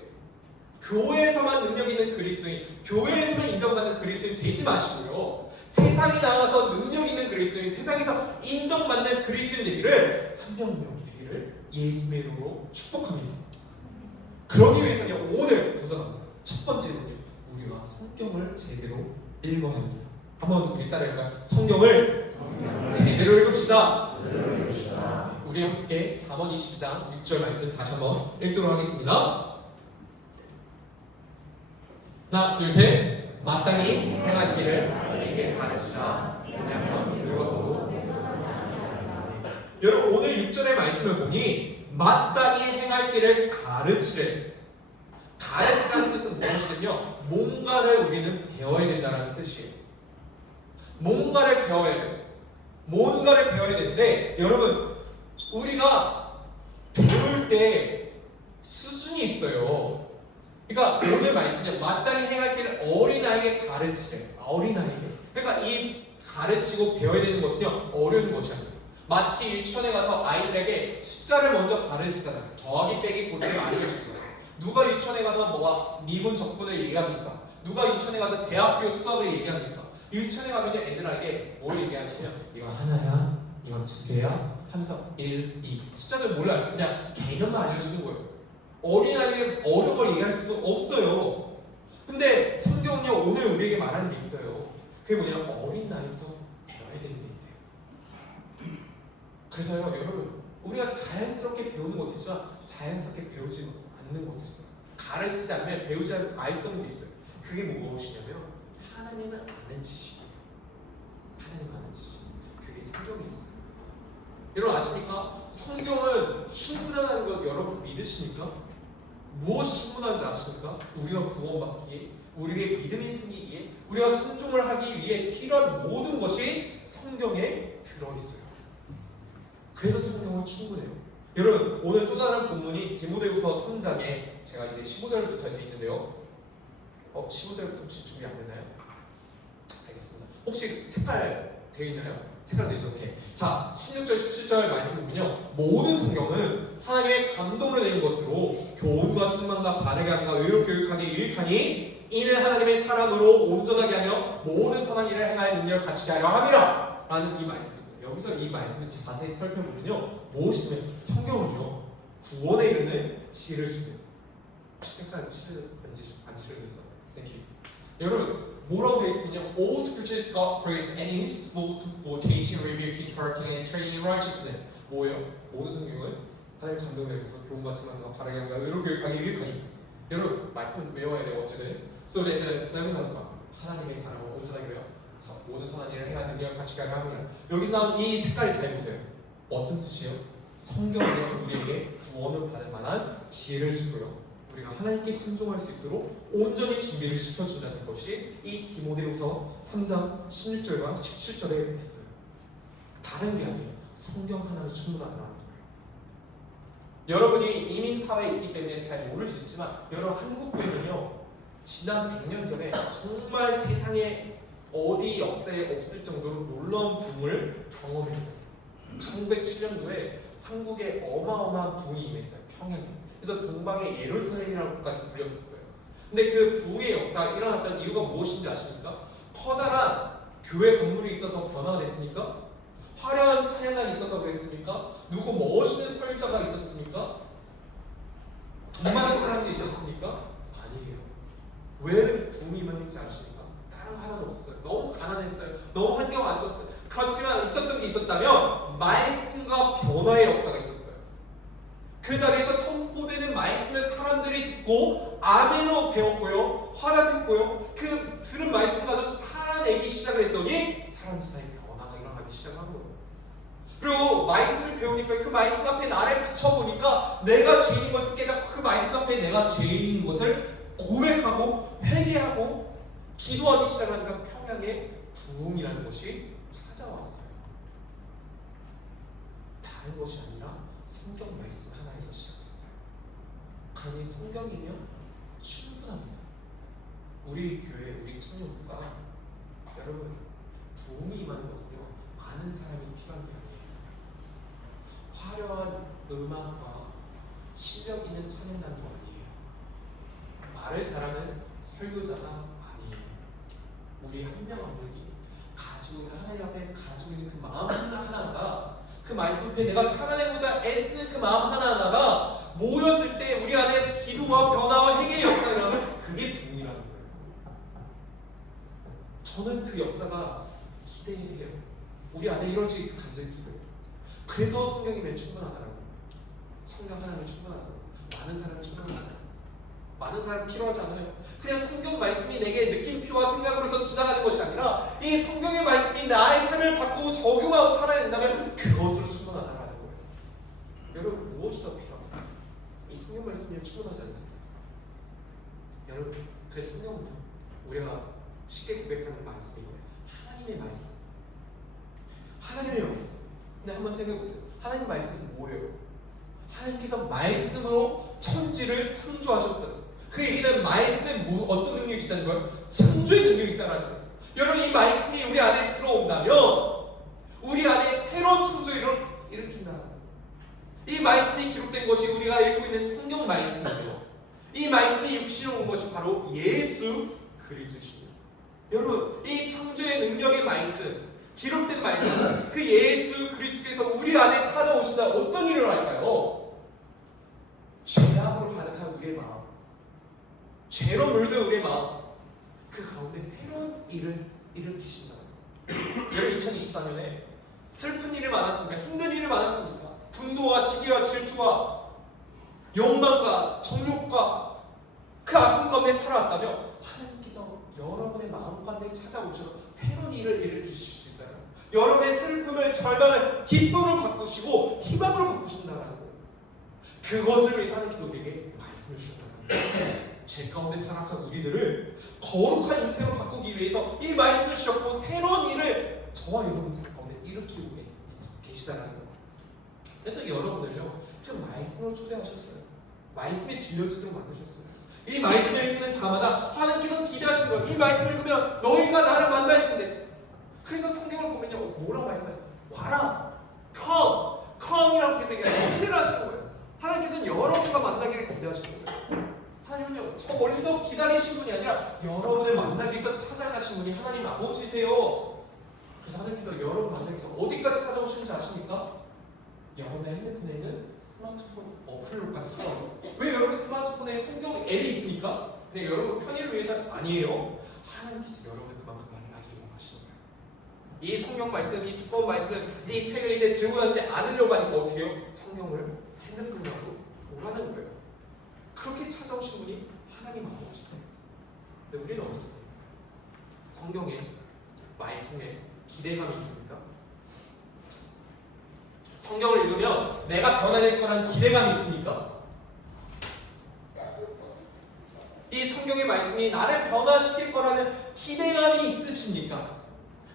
교회에서만 능력 있는 그리스도인, 교회에서만 인정받는 그리스도인 되지 마시고요, 세상에 나가서 능력 있는 그리스도인, 세상에서 인정받는 그리스도인 되기를 한 명 한 명 되기를 예수의 이름으로 축복합니다. 그러기 위해서는 오늘 도전합니다. 첫 번째는요, 우리가 성경을 제대로 읽어야 합니다. 한번 우리 따라할까요? 성경을 제대로 읽읍시다. 우리 함께 잠언 22장 6절 말씀 다시 한번 읽도록 하겠습니다. 하나, 둘, 셋. 마땅히 행할 길을 나에게 가르치라. 왜냐하면 늙어서도. 여러분 오늘 6절의 말씀을 보니 마땅히 행할 길을 가르치래. 가르치라는 뜻은 무엇이냐면요, 뭔가를 우리는 배워야 된다는 뜻이에요. 뭔가를 배워야 돼요. 뭔가를 배워야 되는데 여러분 우리가 배울 때 수준이 있어요. 그러니까 오늘 말씀은 마땅히 행할 길을 어린아이에게 가르치래. 어린아이에게. 그러니까 이 가르치고 배워야 되는 것은요 어려운 것이 아니에요. 마치 유치원에 가서 아이들에게 숫자를 먼저 가르치잖아요. 더하기 빼기 고스를 알려주잖아요. 누가 유치원에 가서 뭐가 미분 적분을 얘기합니까? 누가 유치원에 가서 대학교 수학을 얘기합니까? 유치원에 가면요 애들에게 뭘 얘기하냐면 이거 하나야, 이건 두 개야 하면서 1, 2 숫자들 몰라요. 그냥 개념만 알려주는 거예요. 어린아이들은 어려운 걸 얘기할 수 없어요. 근데 성경은요 오늘 우리에게 말하는 게 있어요. 그게 뭐냐면 어린 나이부터 배워야 되는 게 있대요. 그래서요 여러분 우리가 자연스럽게 배우는 것도 있지만 자연스럽게 배우지 않는 것도 있어요. 가르치지 않으면 배우지 않으면 알 수 없는 게 있어요. 그게 무엇이냐면 하나님을 아는 지식이에요. 하나님을 아는 지식. 그게 성경에 있어요. 여러분 아십니까? 성경은 충분하다는 것 여러분 믿으십니까? 무엇이 충분한지 아십니까? 우리가 구원받기에, 우리에게 믿음이 생기기에, 우리가 순종을 하기 위해 필요한 모든 것이 성경에 들어있어요. 그래서 성경은 충분해요. 여러분 오늘 또 다른 본문이 디모데후서 3장에 제가 이제 15절부터 되어 있는데요. 15절부터 혹시 준비 안 됐나요? 알겠습니다. 혹시 색깔 되어 있나요? 색깔 되죠? 오케이. 자, 16절, 17절 말씀을 보면요. 모든 성경은 하나님의 감동으로 낸 것으로 교훈과 충만과 바르게 함과 의로 교육하기 유익하니 이는 하나님의 사랑으로 온전하게 하며 모든 선한 일을 행할 능력을 갖추게 하려 함이라 라는 이 말씀이 있어요. 여기서 이 말씀을 자세히 살펴보면요. 무엇이냐면 성경은요. 구원에 이르는 지혜를 주네요. 색깔 안 칠해져 있어. Thank you. 여러분 뭐라고 되어 있으면요. All scripture is God breathed and useful for teaching, rebuking, correcting, and training in righteousness. 뭐예요? 모든 성경은 하나님 감동을 내고서 교훈과 책망과 바르게 함과 의로 교육하기 유익하니. 여러분 말씀을 외워야 돼요. 어쨌든 So that the servant 하나님의 사랑을 온전하게 해요. 모든 선한 일을 행하는 능력을 갖추게 하려 함이라. 여기서 나온 이 색깔을 잘 보세요. 어떤 뜻이에요? 성경은 우리에게 구원을 받을 만한 지혜를 주고요. 우리가 하나님께 순종할 수 있도록 온전히 준비를 시켜준다는 것이 이 디모데후서 3장 16절과 17절에 있어요. 다른 게 아니에요. 성경 하나는 충분하다는 거예요. 여러분이 이민 사회에 있기 때문에 잘 모를 수 있지만 여러분 한국교회는요 지난 100년 전에 정말 세상에 어디 역사에 없을 정도로 놀라운 붐을 경험했어요. 1907년도에 한국에 어마어마한 붐이 임했어요. 평양에. 그래서 동방의 예루살렘이라는 곳까지 불렸었어요. 근데 그 부의 역사가 일어났던 이유가 무엇인지 아십니까? 커다란 교회 건물이 있어서 변화가 됐습니까? 화려한 찬양단이 있어서 그랬습니까? 누구 멋있는 설교자가 있었습니까? 돈 많은 사람들이 있었습니까? 아니에요. 왜 붐이 임했는지 아십니까? 다른 거 하나도 없었어요. 너무 가난했어요. 너무 환경 안 좋았어요. 그렇지만 있었던 게 있었다면 말씀과 변화의 역사가 있었어요. 그 자리에서 선포되는 말씀을 사람들이 듣고 아멘으로 배웠고요. 화답했고요. 그 들은 말씀 가지고 살아내기 시작을 했더니 사람 사이에 변화가 일어나기 시작한 거예요. 그리고 말씀을 배우니까 그 말씀 앞에 나를 비춰보니까 내가 죄인인 것을 깨닫고 그 말씀 앞에 내가 죄인인 것을 고백하고 회개하고 기도하기 시작하니까 평양에 부흥이라는 것이 찾아왔어요. 다른 것이 아니라 성경 말씀 하나에서 시작했어요. 그러니 성경이면 충분합니다. 우리 교회, 우리 청년부가 여러분 부흥이 임하는 것은요 많은 사람이 필요한 게 아니에요. 화려한 음악과 실력 있는 찬양단도 아니에요. 말을 잘하는 설교자가 아니에요. 우리 한 명 한 명이 가지고 있는 하나님 앞에 가지고 있는 그 마음 하나하나가 그 말씀 앞에 내가 살아내고자 애쓰는 그 마음 하나하나가 모였을 때 우리 안에 기도와 변화와 회개의 역사를 하면 그게 부흥이라는 거예요. 저는 그 역사가 기대해요. 우리 안에 이루어지기 간절히 기도해요. 그래서 성경이면 충분하다라고. 성경 하나면 충분하다고. 많은 사람은 충분하잖아요. 많은 사람 필요하지 않아요. 그냥 성경 말씀이 내게 느낌표와 생각으로서 지나가는 것이 아니라 이 성경의 말씀이 나의 삶을 바꾸고 적용하고 살아야 된다면 그것으로 충분하다라는 거예요. 여러분 무엇이 더 필요합니까? 이 성경 말씀이 충분하지 않습니다. 여러분 그래서 성경은요 우리가 쉽게 고백하는 말씀이 뭐예요? 하나님의 말씀. 하나님의 말씀. 근데 한번 생각해보세요. 하나님 말씀이 뭐예요? 하나님께서 말씀으로 천지를 창조하셨어요. 그 얘기는 말씀에 어떤 능력이 있다는 거예요? 창조의 능력이 있다는 거예요. 여러분 이 말씀이 우리 안에 들어온다면 우리 안에 새로운 창조를 일으킨다는 거예요. 이 말씀이 기록된 것이 우리가 읽고 있는 성경 말씀이에요. 이 말씀이 육신으로 온 것이 바로 예수 그리스도십니다. 여러분 이 창조의 능력의 말씀 기록된 말씀 그 예수 그리스도께서 우리 안에 찾아오시다 어떤 일을 할까요? 죄악으로 가득한 우리의 마음 죄로 물든 우리의 마음 그 가운데 새로운 일을 일으키신다. 여러분 2024년에 슬픈 일이 많았습니까? 힘든 일이 많았습니까? 분노와 시기와 질투와 욕망과 정욕과 그 아픔 가운데 살아왔다면 하나님께서 여러분의 마음 가운데 찾아오셔서 새로운 일을 일으키실 수 있다요. 여러분의 슬픔을 절망을 기쁨으로 바꾸시고 희망으로 바꾸신다는 거예요. 그것을 위해서 하나님께서 우리에게 말씀을 주셨다는 거예요. 죄 가운데 타락한 우리들을 거룩한 인생으로 바꾸기 위해서 이 말씀을 주셨고 새로운 일을 저와 여러분 삶 가운데 일으키고 계시다는 거예요. 그래서 여러분을요 그 말씀으로 초대하셨어요. 말씀이 들려지도록 만드셨어요. 이 말씀을 읽는 자마다 하나님께서 기대하신 거예요. 이 말씀을 읽으면 너희가 나를 만날 텐데. 그래서 성경을 보면요 뭐라고 말씀해요? 와라, come 이라고 계속 얘기해요. 하시는 거예요. 하나님께서는 여러분과 만나기를 기대하시는 거예요. 하나님은요 저 멀리서 기다리신 분이 아니라 여러분을 만나기 위해서 찾아가신 분이 하나님 아버지세요. 그래서 하나님께서 여러분 만나기 위해서 어디까지 찾아오시는지 아십니까? 여러분의 핸드폰에 있는 스마트폰 어플로까지 찾아오세요. 왜 여러분 스마트폰에 성경 앱이 있습니까? 근데 여러분 편의를 위해서 아니에요. 하나님께서 여러분을 그만큼 만나기 원하시는 거예요. 이 성경 말씀, 이 두꺼운 말씀, 이 책을 이제 들고 다니지 않으려고 하니까 어떻게 해요? 성경을 핸드폰으로 보라는 거예요. 그렇게 찾아오신 분이 하나님 아버지세요. 근데 우리는 어떻습니까? 성경에 말씀에 기대감이 있습니까? 성경을 읽으면 내가 변화될 거라는 기대감이 있습니까? 이 성경의 말씀이 나를 변화시킬 거라는 기대감이 있으십니까?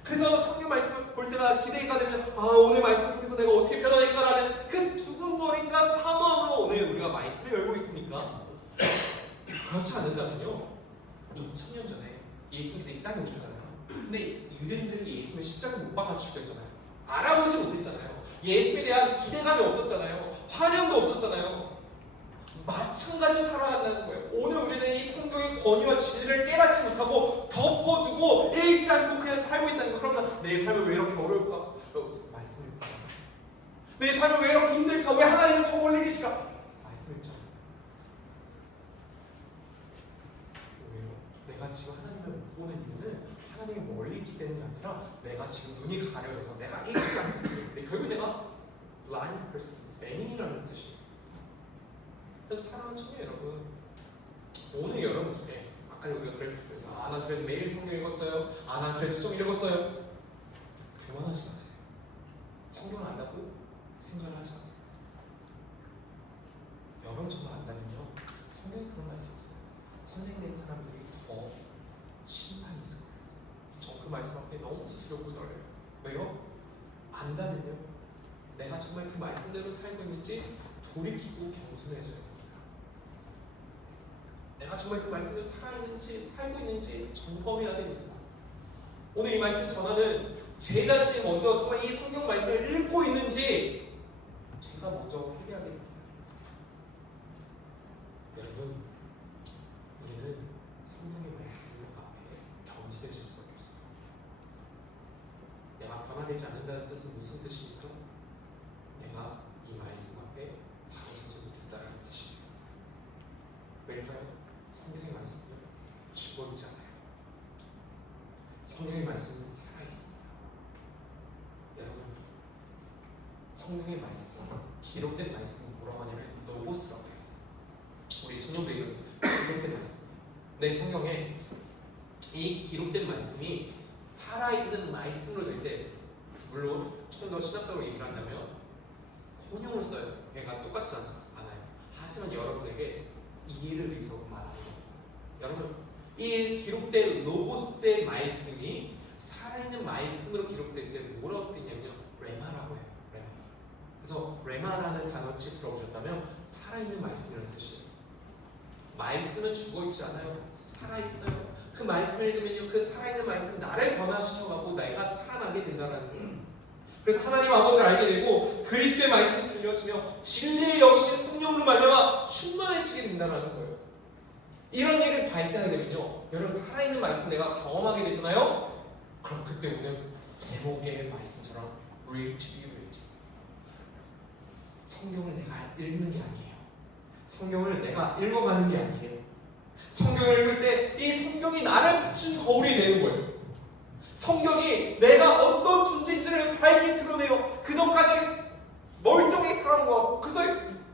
그래서 성경 말씀을 볼 때마다 기대가 되면 오늘 말씀 통해서 내가 어떻게 변화될까라는 그 두근거림과 사모함으로 오늘 우리가 말씀을 열고 있습니까? 그렇지 않는다면요, 2000년 전에 예수님께서 이 땅에 오셨잖아요. 근데 유대인들이 예수님의 십자가를 못 박아 죽였잖아요. 알아보지 못했잖아요. 예수에 대한 기대감이 없었잖아요. 환영도 없었잖아요. 마찬가지로 살아간다는 거예요. 오늘 우리는 이 성경의 권위와 진리를 깨닫지 못하고 덮어두고 읽지 않고 그냥 살고 있다는 거. 그러면 내 삶이 왜 이렇게 어려울까? 말씀을 읽자. 내 삶이 왜 이렇게 힘들까? 왜 하나님은 저 멀리 계실까? 말씀을 읽자. 왜요? 내가 지금 하나님을 못 보는 이유는 하나님이 멀리 있기 때문이 아니라 내가 지금 눈이 가려져서 내가 읽지 않기 때문에 결국 내가 blind person, 맹인이라는 뜻이에요. 그래서 사랑하는 청년 여러분, 오늘 여러분 중에 아까 우리가 그래서 나 그래도 매일 성경 읽었어요. 나 그래도 좀 읽었어요. 교만하지 마세요. 성경을 안다고 생각을 하지 마세요. 여러분처럼 안다면요, 성경에 그런 말씀 있어요. 선생 된 사람들이 더 심판이 있을 거예요. 저 그 말씀 앞에 너무 두렵고 떨려요. 왜요? 안다면요, 내가 정말 그 말씀대로 살고 있는지 돌이키고 겸손해져요. 내가 정말 그 말씀대로 살고 있는지 점검해야 됩니다. 오늘 이 말씀 전하는 제 자신이 먼저 정말 이 성경 말씀을 읽고 있는지 제가 먼저 회개하게 됩니다. 여러분, 우리는 성경의 말씀 앞에 겸손해질 수밖에 없어요. 내가 변화되지 않는다는 뜻은 무슨 뜻입니까? 내가 이 말씀 앞에 바로 서지 못한다는 뜻이에요. 왜일까요? 성경의 말씀은 죽어있지 않아요. 성경의 말씀은 살아있습니다. 여러분, 성경의 말씀, 기록된 말씀은 뭐라고 하냐면 로고스라고 해요. 우리 청년배우는 기록된 말씀. 내 성경에 이 기록된 말씀이 살아있는 말씀으로 될 때, 물론 좀 더 신학적으로 얘기를 한다면 혼용을 써요. 걔가 똑같지 않아요. 하지만 여러분에게 이해를 위해서 말하는 거예요. 여러분, 이 기록된 로고스의 말씀이 살아있는 말씀으로 기록될 때 뭐라고 쓰이냐면요, 레마라고 해요. 레마. 그래서 레마라는 단어 혹시 들어보셨다면 살아있는 말씀이라는 뜻이에요. 말씀은 죽어있지 않아요. 살아있어요. 그 말씀을 읽으면요, 그 살아있는 말씀이 나를 변화시켜가고 내가 살아나게 된다는 거예요. 그래서 하나님 아버지를 알게 되고 그리스도의 말씀이 들려지며 진리의 영이신 성령으로 말미암아 충만해지게 된다는 거예요. 이런 일이 발생하게 되면요, 여러분, 살아있는 말씀 내가 경험하게 되잖아요. 그럼 그때 오늘 제목의 말씀처럼 read to be read. 성경을 내가 읽는 게 아니에요. 성경을 내가 읽어가는 게 아니에요. 성경을 읽을 때 이 성경이 나를 비춘 거울이 되는 거예요. 성경이 내가 어떤 존재인지를 밝게 드러내요. 그전까지 멀쩡히 살아온 거, 그저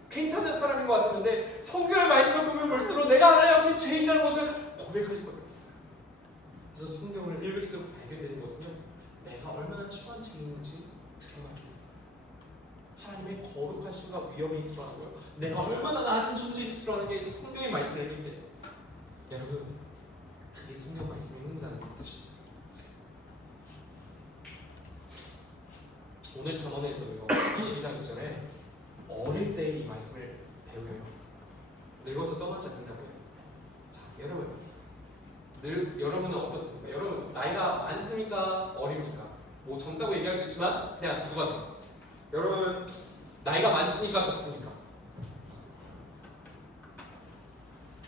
괜찮은 사람인 것 같았는데 성경의 말씀을 보면 볼수록 내가 하나님 앞에 죄인이라는 것을 고백할 수밖에 없어요. 그래서 성경을 읽을수록 발견되는 것은요, 내가 얼마나 추한 죄인인지 드러나게 돼요. 하나님의 거룩하심과 위엄이 드러나는 거예요. 내가 얼마나 낮은 존재인지 드러나는 게 성경의 말씀을 읽을 때, 여러분, 그게 성경 말씀을 읽는다는 뜻이에요. 오늘 전원에서도요, 시작 이전에 어릴 때 이 말씀을 배워요. 늙어서 떠나지 않는다고요. 자, 여러분은 어떻습니까? 여러분, 나이가 많습니까? 어립니까? 뭐 젊다고 얘기할 수 있지만 그냥 두 가지. 여러분, 나이가 많습니까? 적습니까?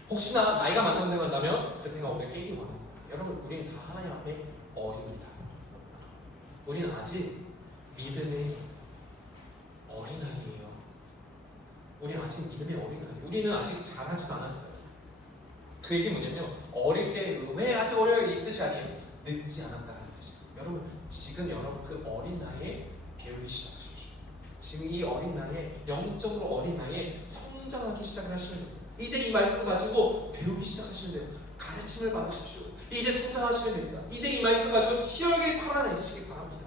혹시나 나이가 많다고 생각한다면 그 생각 오늘 깨기 원합니다. 여러분, 우리는 다 하나님 앞에 어립니다. 우리는 아직 믿음의 어린아이예요. 우리는 아직 믿음의 어린아이. 우리는 아직 자라지도 않았어요. 그 얘기 뭐냐면, 어릴 때 왜 아직 어려요? 이 뜻이 아니에요. 늦지 않았다는 뜻이에요. 여러분, 지금 여러분 그 어린 나이에 배우기 시작하십시오. 지금 이 어린 나이에, 영적으로 어린 나이에 성장하기 시작하시면 됩니다. 이제 이 말씀을 가지고 배우기 시작하시면 돼요. 가르침을 받으십시오. 이제 성장하시면 됩니다. 이제 이 말씀을 가지고 치열하게 살아내시기 바랍니다.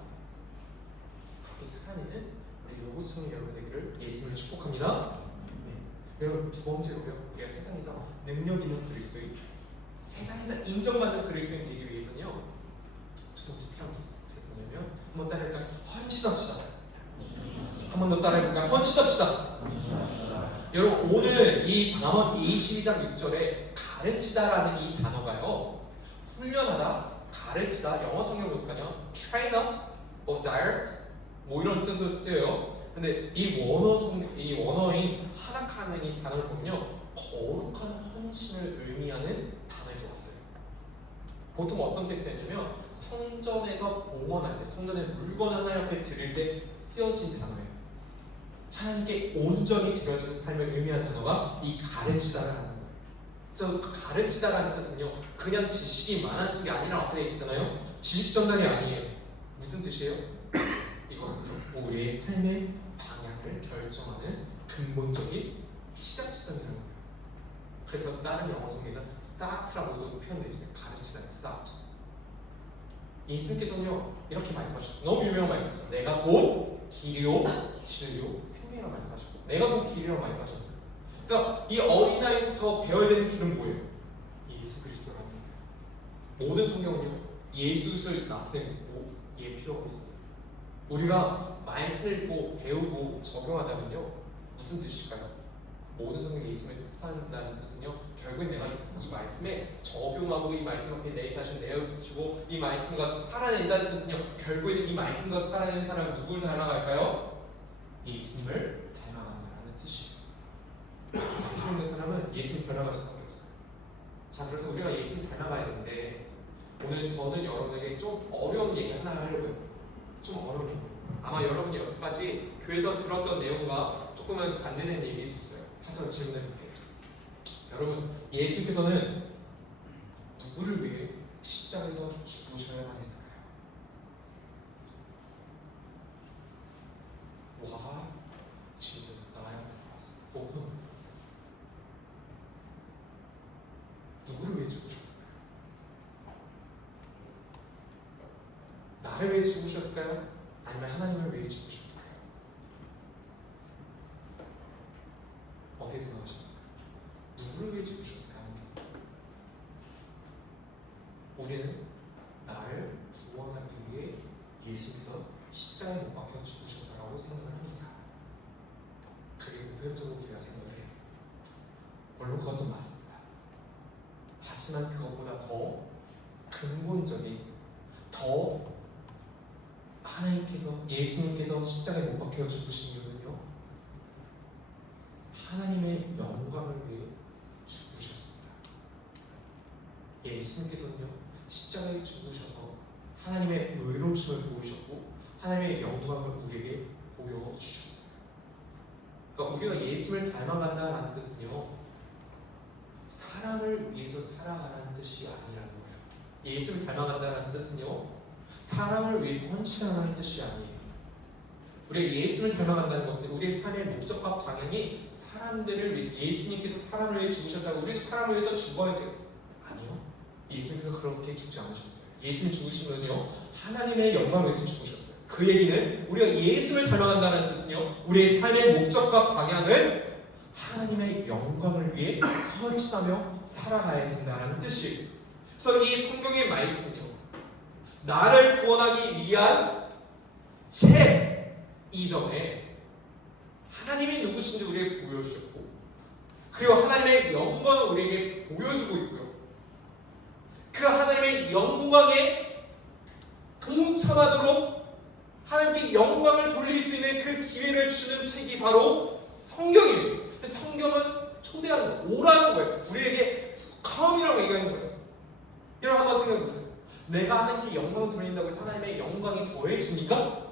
그렇게 살아내는 우리 로고스 성령 여러분 되기를 예수님을 축복합니다. 네. 여러분 두 번째로요, 우리가 세상에서 능력 있는 그리스도인, 세상에서 인정받는 그리스도인 되기 위해서는요, 두 번째 필요한 게 있어요. 그게 뭐냐면 한번 따라해볼까요? 헌신합시다. 한 번 더 따라해볼까요? 헌신합시다. 여러분 오늘 이 잠언 22장 6절에 가르치다라는 이 단어가요, 훈련하다, 가르치다, 영어 성경 보니까요 train up, direct 뭐 이런 뜻으로 쓰여요. 근데 이 원어인 하락하는 이 단어를 보면요, 거룩한 헌신을 의미하는 단어에서 왔어요. 보통 어떤 때 쓰였냐면 성전에서 봉헌할 때, 성전에 물건을 하나님 앞에 드릴 때 쓰여진 단어예요. 하나님께 온전히 드려지는 삶을 의미하는 단어가 이 가르치다라는 거예요. 그래서 그 가르치다라는 뜻은요, 그냥 지식이 많아진 게 아니라 앞에 얘기했잖아요. 지식 전달이 아니에요. 무슨 뜻이에요? 이것은요, 우리의 삶의 방향을 결정하는 근본적인 시작 지점이라는 거예요. 그래서 다른 영어 성경에서 start라고도 표현되어 있어요. 가르치다, start. 예수님께서는요 이렇게 말씀하셨어요. 너무 유명한 말씀이죠. 내가 곧 길이요 진리요 생명이라고 말씀하셨고, 내가 곧 길이라고 말씀하셨어요. 그러니까 이 어린아이부터 배워야 되는 길은 뭐예요? 예수 그리스도라는 거예요. 모든 성경은요 예수를 나타내는 예 필요가 있어요. 우리가 말씀을 읽고 배우고 적용하다면요 무슨 뜻일까요? 모든 성경 예수를 산다는 뜻은요, 결국엔 내가 이 말씀에 적용하고 이 말씀 앞에 내 자신을 내어붙이고 이 말씀 가서 살아낸다는 뜻은요, 결국에는 이 말씀 가서 살아내는 사람은 누구를 닮아갈까요? 예수님을 닮아간다는 뜻이에요. 말씀 있는 사람은 예수님 닮아갈 수밖에 없어요. 자, 그래서 우리가 예수님 닮아가야 되는데, 오늘 저는 여러분에게 좀 어려운 얘기 하나 하려고요. 좀 어려운 얘기. 아마 여러분이 여기까지 교회에서 들었던 내용과 조금은 반대되는 얘기일 수 있어요. 하지만 질문해 볼게요. 여러분, 예수께서는 누구를 위해 십자가에서 죽으셔야만 했을까요? Why Jesus died for whom? 누구를 위해 죽으셨을까요? 나를 위해 죽으셨을까요? 아니면 하나님을 위해 죽으셨을까요? 어떻게 생각하십니까? 누구를 위해 죽으셨을까요? 하나님께서? 우리는 나를 구원하기 위해 예수께서 십자가에 못 박혀 죽으셨다고 생각을 합니다. 그게 보편적으로 우리가 생각을 해요. 물론 그것도 맞습니다. 하지만 그것보다 더 근본적인, 더 하나님께서, 예수님께서 십자가에 못 박혀 죽으신 이유는요, 하나님의 영광을 위해 죽으셨습니다. 예수님께서는요 십자가에 죽으셔서 하나님의 의로우심을 보이셨고 하나님의 영광을 우리에게 보여주셨어요. 그러니까 우리가 예수를 닮아간다는 뜻은요, 사람을 위해서 살아가라는 뜻이 아니라는 거예요. 예수를 닮아간다는 뜻은요, 사람을 위해서 헌신하라는 뜻이 아니에요. 우리가 예수를 닮아간다는 것은 우리의 삶의 목적과 방향이 사람들을 위해서, 예수님께서 사람을 위해 죽으셨다고 우리도 사람을 위해서 죽어야 돼요. 아니요. 예수님께서 그렇게 죽지 않으셨어요. 예수님 죽으시면요 하나님의 영광을 위해서 죽으셨어요. 그 얘기는 우리가 예수를 닮아간다는 뜻은요, 우리의 삶의 목적과 방향을 하나님의 영광을 위해 헌신하며 살아가야 된다는 뜻이에요. 그래서 이 성경의 말씀은요, 나를 구원하기 위한 책 이전에 하나님이 누구신지 우리에게 보여주셨고, 그리고 하나님의 영광을 우리에게 보여주고 있고요, 그 하나님의 영광에 동참하도록 하나님께 영광을 돌릴 수 있는 그 기회를 주는 책이 바로 성경이에요. 성경은 초대하는 거예요. 오라는 거예요. 우리에게 come이라고 얘기하는 거예요. 여러분 한번 생각해 보세요. 내가 하나님께 영광을 돌린다고 해서 하나님의 영광이 더해집니까?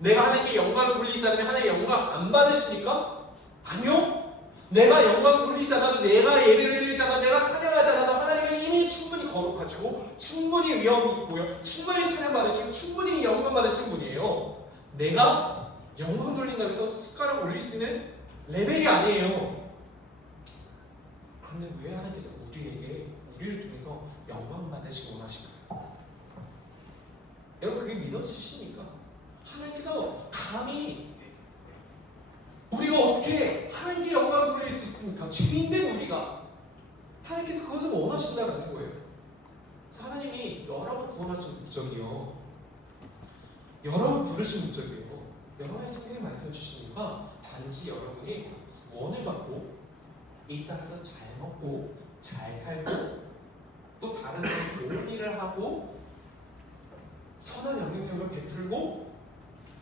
내가 하나님께 영광을 돌리지 않으면 하나님의 영광 안 받으십니까? 아니요. 내가 영광을 돌리지 않아도, 내가 예배를 드리지 않아도, 내가 찬양하지 않아도 하나님은 이미 충분히 거룩하시고 충분히 위엄이 있고요, 충분히 찬양받으시고 충분히 영광 받으신 분이에요. 내가 영광을 돌린다고 해서 숟가락 올릴 수 있는 레벨이 아니에요. 그런데 왜 하나님께서 우리를 통해서 영광 받으시고 원하실까요? 여러분 그게 믿어지십니까? 하나님께서 감히 우리가 어떻게 하나님께 영광을 돌릴 수 있습니까? 죄인된 우리가 하나님께서 그것을 원하신다는 거예요. 그래서 하나님이 여러분을 구원하신 목적이요, 여러분을 부르신 목적이에요. 여러분의 성경에 말씀을 주신 이유가 단지 여러분이 구원을 받고 이 땅에서 잘 먹고 잘 살고 또 다른 사람 좋은 일을 하고 선한 영향력을 베풀고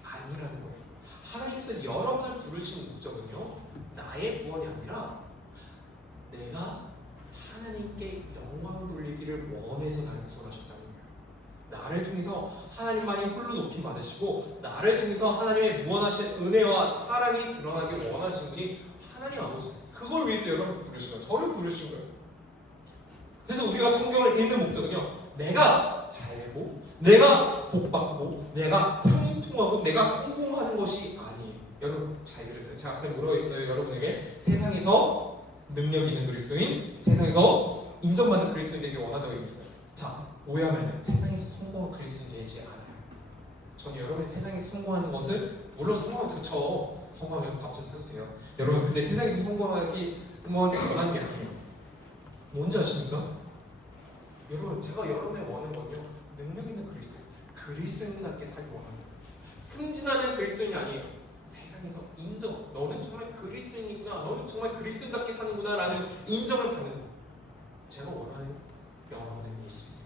아니라는 거예요. 하나님께서 여러분을 부르신 목적은요, 나의 구원이 아니라 내가 하나님께 영광 돌리기를 원해서 나를 구원하셨다는 거예요. 나를 통해서 하나님만이 홀로 높임 받으시고 나를 통해서 하나님의 무한하신 은혜와 사랑이 드러나길 원하신 분이 하나님 아버지세요. 그걸 위해서 여러분을 부르신 거예요. 저를 부르신 거예요. 그래서 우리가 성경을 읽는 목적은요, 내가 잘 되고 내가 복받고 내가 형통하고 내가 성공하는 것이 아니에요. 여러분 잘 들으세요. 제가 앞에 뭐라고 했어요? 여러분에게 세상에서 능력 있는 그리스도인, 세상에서 인정받는 그리스도인 되길 원한다고 얘기했어요. 자, 오해하면 세상에서 성공한 그리스도인 되지 않아요. 저는 여러분이 세상에서 성공하는 것을, 물론 성공하면 좋죠. 성공하면 밥 좀 사주세요. 여러분 근데 세상에서 성공하기 원하는 게 아니에요. 뭔지 아십니까? 여러분 제가 여러분의 원하는 건요, 능력 있는 그리스도인답게 살기 원하는 거예요. 승진하는 그리스도인이 아니에요. 세상에서 인정, 너는 정말 그리스도인이구나, 너는 정말 그리스도인답게 사는구나 라는 인정을 받는 거예요. 제가 원하는 여러분의 모습이에요.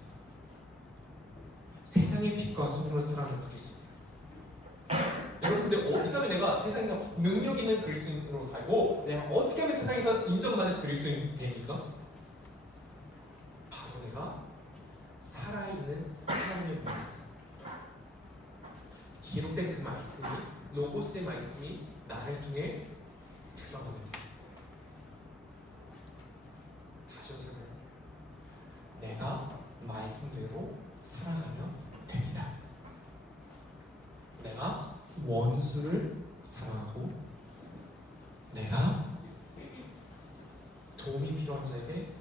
세상의 빛과 소금을 살아가는 그리스도인. 여러분 근데 어떻게 하면 내가 세상에서 능력 있는 그리스도인으로 살고 내가 어떻게 하면 세상에서 인정받는 그리스도인이 됩니까? 바로 내가 살아있는 하나님의 말씀, 기록된 그 말씀이, 로고스의 말씀이 나를 통해 드러나는 거예요. 다시 한번 설명해요. 내가 말씀대로 살아가면 됩니다. 내가 원수를 사랑하고 내가 도움이 필요한 자에게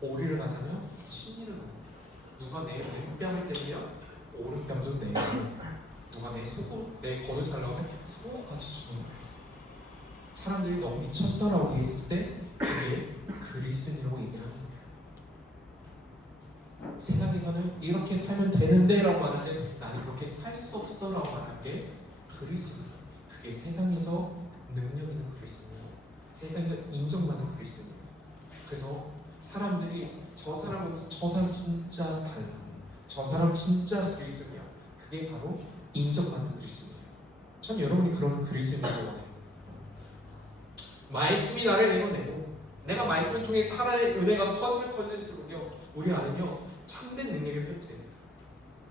오리를 하자며 친리를 하는 거예요. 누가 내 왼뺨을 때리면 오른뺨도 내고, 누가 내 겉을 살라고 속옷까지 주는 거예요. 사람들이 너무 미쳤어라고 얘기했을 때 그게 그리스도인이라고 얘기를 하는 거예요. 세상에서는 이렇게 살면 되는데 라고 하는데 나는 그렇게 살 수 없어 라고 하는 게 그리스도예요. 그게 세상에서 능력 있는 그리스도예요. 세상에서 인정받는 그리스도예요. 그래서 사람들이 저 사람 보면서 저 사람 진짜 달라, 저 사람 진짜 그리스도야, 그게 바로 인정받는 그리스도예요. 전 여러분이 그런 그리스도인을 원해요. 말씀이 나를 내어내고 내가 말씀을 통해 살아낸 은혜가 커지면 커질수록요, 우리 안은요 참된 능력이 회복됩니다.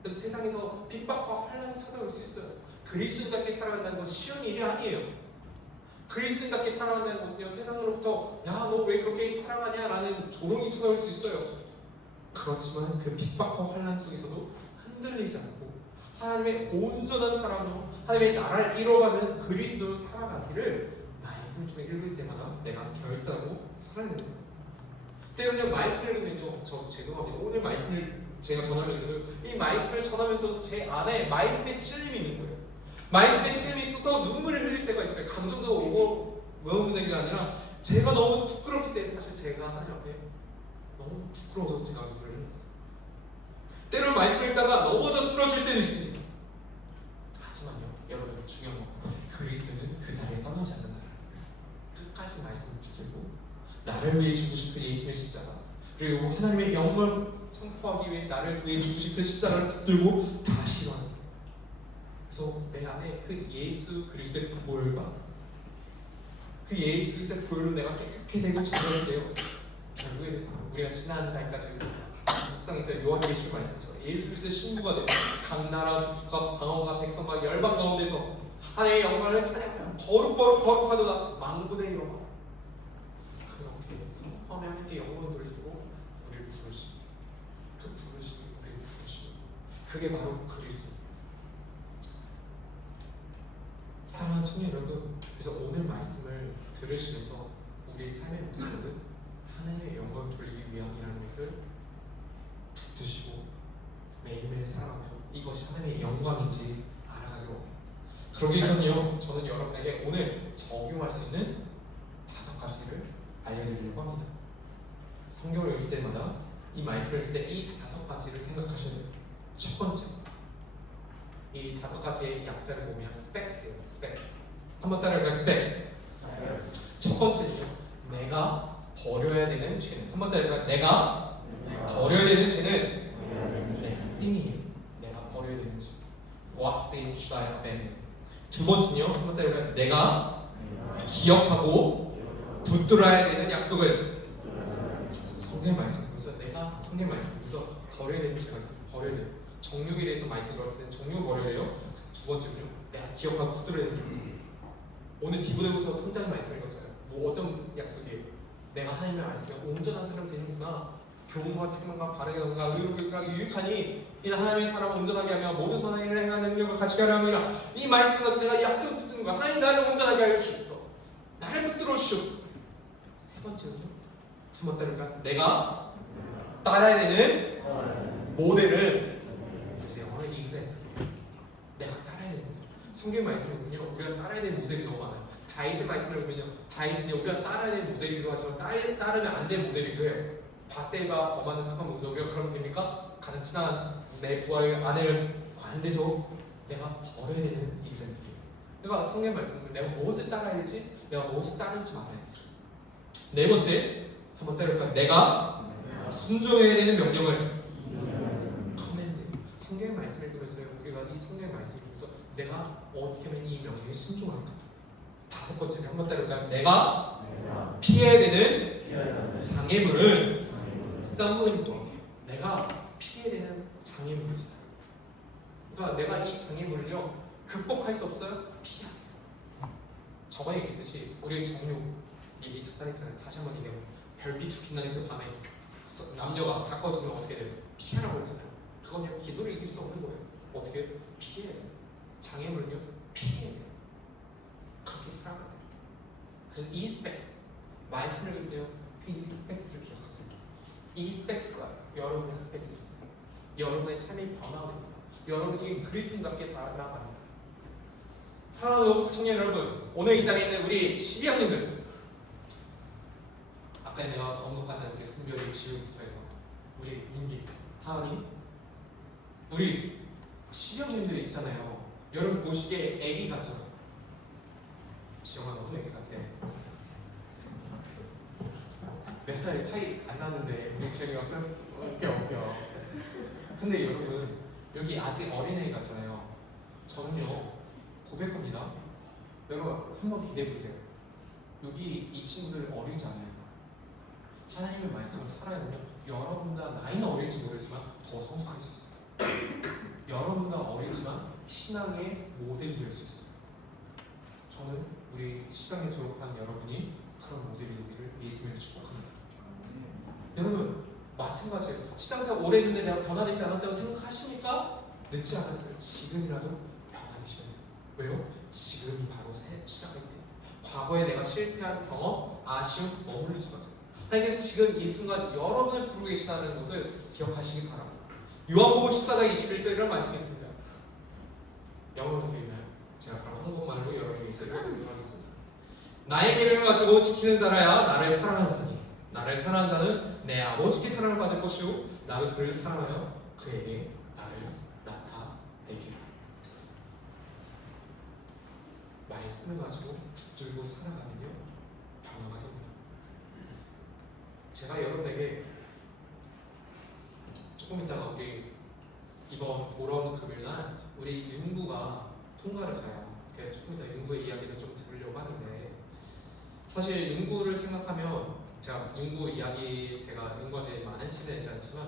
그래서 세상에서 핍박과 환란이 찾아올 수 있어요. 그리스도인답게 살아간다는 것은 쉬운 일이 아니에요. 그리스도인답게 살아간다는 것은요, 세상으로부터 야 너 왜 그렇게 사랑하냐 라는 조롱이 찾아올 수 있어요. 그렇지만 그 핍박과 환란 속에서도 흔들리지 않고 하나님의 온전한 사랑으로 하나님의 나라를 이뤄가는 그리스도로 살아가기를 말씀을 통해 읽을 때마다 내가 결단하고 살아내는 거예요. 때로는 말씀을 읽으면요, 저 죄송합니다. 오늘 말씀을 제가 전하면서도 이 말씀을 전하면서도 제 안에 말씀의 찔림이 있는 거예요. 말씀의 찔림이 있어서 눈물을 흘릴 때가 있어요. 감정도 오고 외우는 게 아니라 제가 너무 부끄럽기 때문에, 사실 제가 하나님 앞에 너무 부끄러워서 제가 눈물을 흘렸어요. 때로는 말씀 읽다가 넘어져 쓰러질 때도 있습니다. 하지만요, 여러분 중요한 건 그리스도는 그 자리에 떠나지 않는다. 끝까지 말씀을 붙들고 나를 위해 죽으신 그 예수의 십자가, 그리고 하나님의 영광을 선포하기 위해 나를 위해 죽으신 그 십자가를 붙들고 다시 일어나는 거예요. 그래서 내 안에 그 예수 그리스도의 보혈과 그 예수 그리스도의 보혈로 내가 깨끗게 되고 정결되어 결국에는 우리가 지난 달까지 묵상했던 요한계시록 말씀처럼 예수 그리스도의 신부가 되고 각 나라 족속과 방언과 백성과 열방 가운데서 하나님의 영광을 찬양하며 거룩하도다 만군의 영광, 그렇게 선포하며 하나님께 영광을 돌리고 우리를 부르시고 그 부르심이 우리를 부르시고 그게 바로 그리스도. 사랑하는 청년 여러분, 그래서 오늘 말씀을 들으시면서 우리의 삶의 목적은 하나님의 영광을 돌리기 위함이라는 것을 붙드시고 매일매일 살아가며 이것이 하나님의 영광인지 알아가기로 합니다. 그러기 위해서는요, 저는 여러분에게 오늘 적용할 수 있는 5가지를 알려드리려고 합니다. 성경을 읽을 때마다 이 말씀을 읽을 때 이 5가지를 생각하셔야 돼요. 첫 번째, 이 5가지의 약자를 보면 스펙스예요. 스펙스. 한번 따라해볼까요? 스펙스. 첫 번째는요, 내가 버려야 되는 죄는, 한번 따라해볼까요? 내가 버려야 되는 죄는 내 sin이에요. 내가 버려야 되는 죄. What sin should I abandon? 두 번째는요, 한번 따라해볼까요? 내가 기억하고 붙들어야 되는 약속은, 성경 말씀 보면서 내가 성경 말씀 보면서 버려야 되는 죄가 있어요. 버려야 돼요. 정욕에 대해서 말씀 들었을 때는 정욕 버려야 돼요. 두 번째는요, 내가 기억하고 붙들어야 되는 약속. 오늘 디모데후서 3장 말씀 읽었잖아요. 뭐 어떤 약속이에요? 내가 하나님의 말씀에 온전한 사람 되는구나. 교훈과 책망과 바르게 하는가 의롭게 유익하니 이는 하나님의 사람을 온전하게 하며 모든 선한 일을 행하는 능력을 가지게 하려 함이라. 이 말씀을 가지고 내가 이 약속을 붙드는 거야. 하나님 나를 온전하게 하여 주시옵소서. 나를 붙들어 주시옵소서. 세 번째는요, 한번 따를까? 내가 따라야 되는 모델은, 이제 영어로 example. 내가 따라야 되는 모델. 성경 말씀을 보면요, 우리가 따라야 되는 모델이 너무 많아요. 다윗의 말씀을 보면요, 다윗은요, 우리가 따라야 되는 모델이기도 하지만 따르면 안 될 모델이기도 해요. 바세바 범하는 사건 보면서 우리가 그러면 됩니까? 가장 친한 내 부하의 아내를 안 되죠. 내가 버려야 되는 example이에요. 그러니까 성경 말씀을 내가 무엇을 따라야 되지? 내가 무엇을 따르지 말아야 되지? 네 번째, 한번 따라볼까요? 내가 순종해야 되는 명령을 커맨드. 성경의 말씀을 읽으면서요, 우리가 이 성경의 말씀을 보면서 내가 어떻게 하면 이 명령에 순종할까? 다섯 번째, 한번 따라볼까요? 내가 피해야 되는 장애물은 스탬블링 블록. 내가 피해야 되는 장애물이 있어요. 그러니까 내가 이 장애물을요, 극복할 수 없어요? 피하세요. 저번에 얘기했듯이 우리의 정욕 얘기 잠깐 했잖아요. 다시 한번 얘기해요. 별빛이 빛나는 그 밤에 남녀가 가까워지면 어떻게 돼요? 피하라고 했잖아요. 그건요, 기도를 이길 수 없는 거예요. 어떻게? 피해야 돼요. 장애물은요, 피해야 돼요. 그렇게 살아가야 돼요. 그래서 이 스펙스, 말씀을 읽을 때요, 그 이 스펙스를 기억하세요. 이 스펙스가 여러분의 스펙입니다. 여러분의 삶의 변화가 됩니다. 여러분이 그리스도인답게 나아갑니다. 사랑하는 로브스 청년 여러분, 오늘 이 자리에 있는 우리 12학년들, 아까 내가 언급하지 않게 순별이 지우부터해서 우리 민기, 하은이, 우리 12학년들이 있잖아요. 여러분 보시기에 애기 같죠? 지영아 너도 애기 같아. 몇 살 차이 안 나는데 우리 지영이가 웃겨. 근데 여러분 여기 아직 어린애 같잖아요. 저는요 고백합니다. 여러분 한번 기대해 보세요. 여기 이 친구들 어리지 않아요. 하나님의 말씀을 살아야면요, 여러분보다 나이는 어릴지 모르지만 더 성숙할 수 있어요. 여러분보다 어리지만 신앙의 모델이 될 수 있어요. 저는 우리 신앙에 졸업한 여러분이 그런 모델이 되기를 예수님을 축복합니다. 여러분 마찬가지예요. 신앙생활 오래 했는데 내가 변화되지 않았다고 생각하십니까? 늦지 않았어요. 지금이라도 변화되셔야 돼요. 왜요? 지금이 바로 새 시작할 때. 과거에 내가 실패한 경험, 아쉬움 머무르지 마세요. 하나님께서 지금 이 순간 여러분을 부르고 계시다는 것을 기억하시기 바랍니다. 요한복음 14장 21절 이런 말씀이 있습니다. 영어로 되어 있나요? 제가 바로 한국말로 여러분에게 읽도록 하겠습니다. 나의 계명을 가지고 지키는 자라야 나를 사랑하는 자니, 나를 사랑하는 자는 내 아버지께 사랑을 받을 것이요 나도 그를 사랑하여 그에게 나를 나타내리라. 말씀을 가지고 붙들고 살아가면요, 변화가 됩니다. 제가 여러분에게 조금 이따가 우리 이번 돌아오는 금요일날 우리 윤구가 통과를 가요. 그래서 조금 이따 윤구의 이야기를 좀 들으려고 하는데, 사실 윤구를 생각하면 제가 윤구 이야기, 제가 윤구에 대해 많은 티를 내지 않지만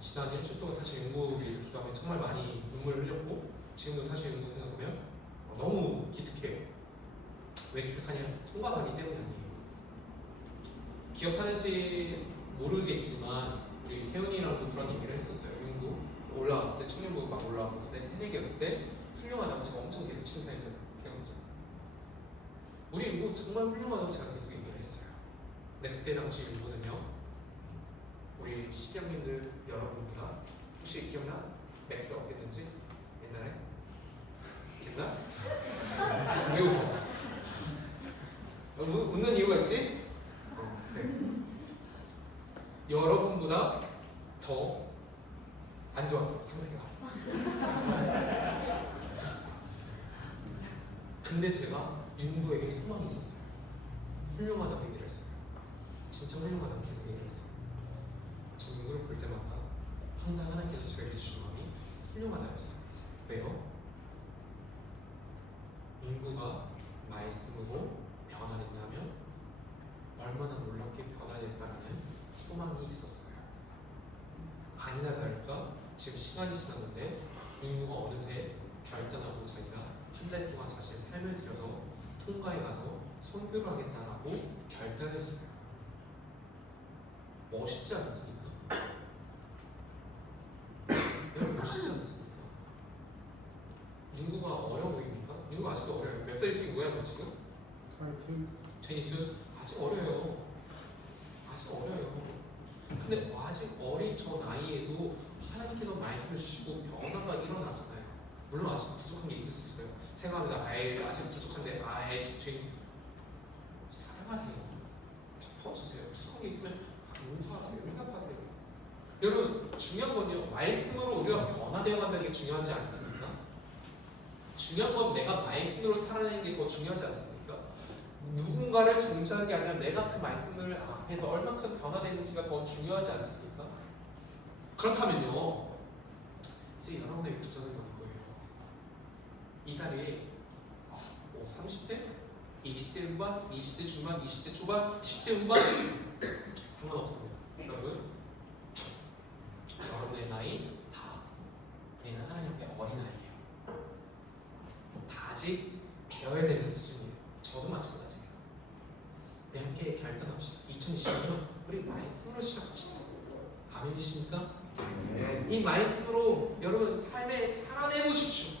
지난 일주일 동안 사실 윤구를 위해서 기도하면 정말 많이 눈물을 흘렸고, 지금도 사실 윤구 생각하면 너무 기특해요. 왜 기특하냐면 통과가기 때문이 아니에요. 기억하는지 모르겠지만 우리 세훈이랑도 그런 얘기를 했었어요. 윤구 올라왔을 때, 청년부 막 올라왔을 때, 새내기였을 때 훌륭하다고 제가 엄청 계속 칭찬했어요. 배우자 우리 윤구 정말 훌륭하다고 제가 계속 얘기를 했어요. 근데 그때 당시 윤구는요, 우리 시장님들 여러분보다 혹시 기억나? 맥스 어땠는지? 옛날에? 기억나? 있지? 그래. 여러분보다 더 안 좋았어 상태가. 근데 제가 윤부에게 소망이 있었어요. 훌륭하다고 얘기를 했어요. 진짜 훌륭하다고 계속 얘기를 했어요. 저 윤부를 볼 때마다 항상 하나님께서 저에게 주신 마음이 훌륭하다였어요. 왜요? 윤부가 말씀으로 변화된다면 얼마나 놀랍게 변화될까라는 소망이 있었어요. 아니나 다를까 지금 시간이 지났는데 윤부가 어느새 결단하고 자기가 한 달 동안 자신의 삶을 들여서 통가에 가서 선교를 하겠다라고 결단했어요. 멋있지 않습니까? 여러분 멋있지 않습니까? 윤구가 어려 보입니까? 윤구 아직도 어려요. 몇 살이지 윤구야 너 지금? 22? 아직 어려요. 아직 어려요. 근데 아직 어린 저 나이에도 하나님께서 말씀을 주시고 변화가 일어나잖아요. 물론 아직 부족한 게 있을 수 있어요. 생각합니다. 아예 아직 부족한데 아예 집중 사랑하세요. 덮어주세요. 부족한 게 있으면 용서하세요. 응답하세요. 여러분 중요한 건요. 말씀으로 우리가 변화되어 간다는 게 중요하지 않습니까? 중요한 건 내가 말씀으로 살아내는 게 더 중요하지 않습니까? 누군가를 정죄하는 게 아니라 내가 그 말씀을 앞에서 얼마큼 변화되는지가 더 중요하지 않습니까? 그렇다면요 이제 여러분에게 도전을 거는 거예요. 이 자리에 30대? 20대 후반? 20대 중반? 20대 초반? 10대 후반? 상관없습니다. 여러분 여러분의 나이 다 우리는 하나님 앞에 어린아이예요. 다 아직 배워야 되는 수준이에요. 저도 마찬가지예요. 우리 함께 결단합시다. 2020년 우리 말씀으로 시작합시다. 아멘이십니까? 이 말씀으로 여러분 삶에 살아내 보십시오.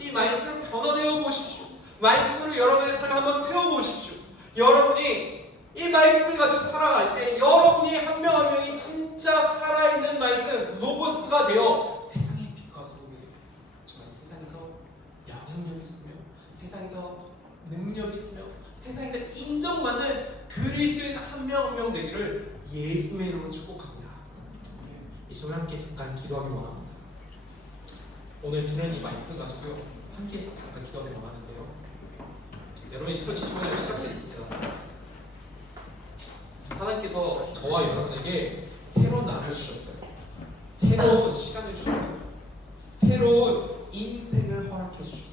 이 말씀으로 변화되어 보십시오. 말씀으로 여러분의 삶을 한번 세워보십시오. 여러분이 이 말씀을 가지고 살아갈 때 여러분이 한 명 한 명이 진짜 살아있는 말씀 로고스가 되어 세상의 빛과 소금이 정말 세상에서 영향력 있으며 세상에서 능력 있으며 세상에서 인정받는 그리스도인 한 명 한 명 되기를 예수님의 이름으로 축복합니다. 이 시간 함께 잠깐 기도하기 원합니다. 오늘 들은 이 말씀을 가지고요 함께 잠깐 기도하기 원하는데요. 여러분 2020년을 시작했습니다. 하나님께서 저와 여러분에게 새로운 날을 주셨어요. 새로운 시간을 주셨어요. 새로운 인생을 허락해 주셨어요.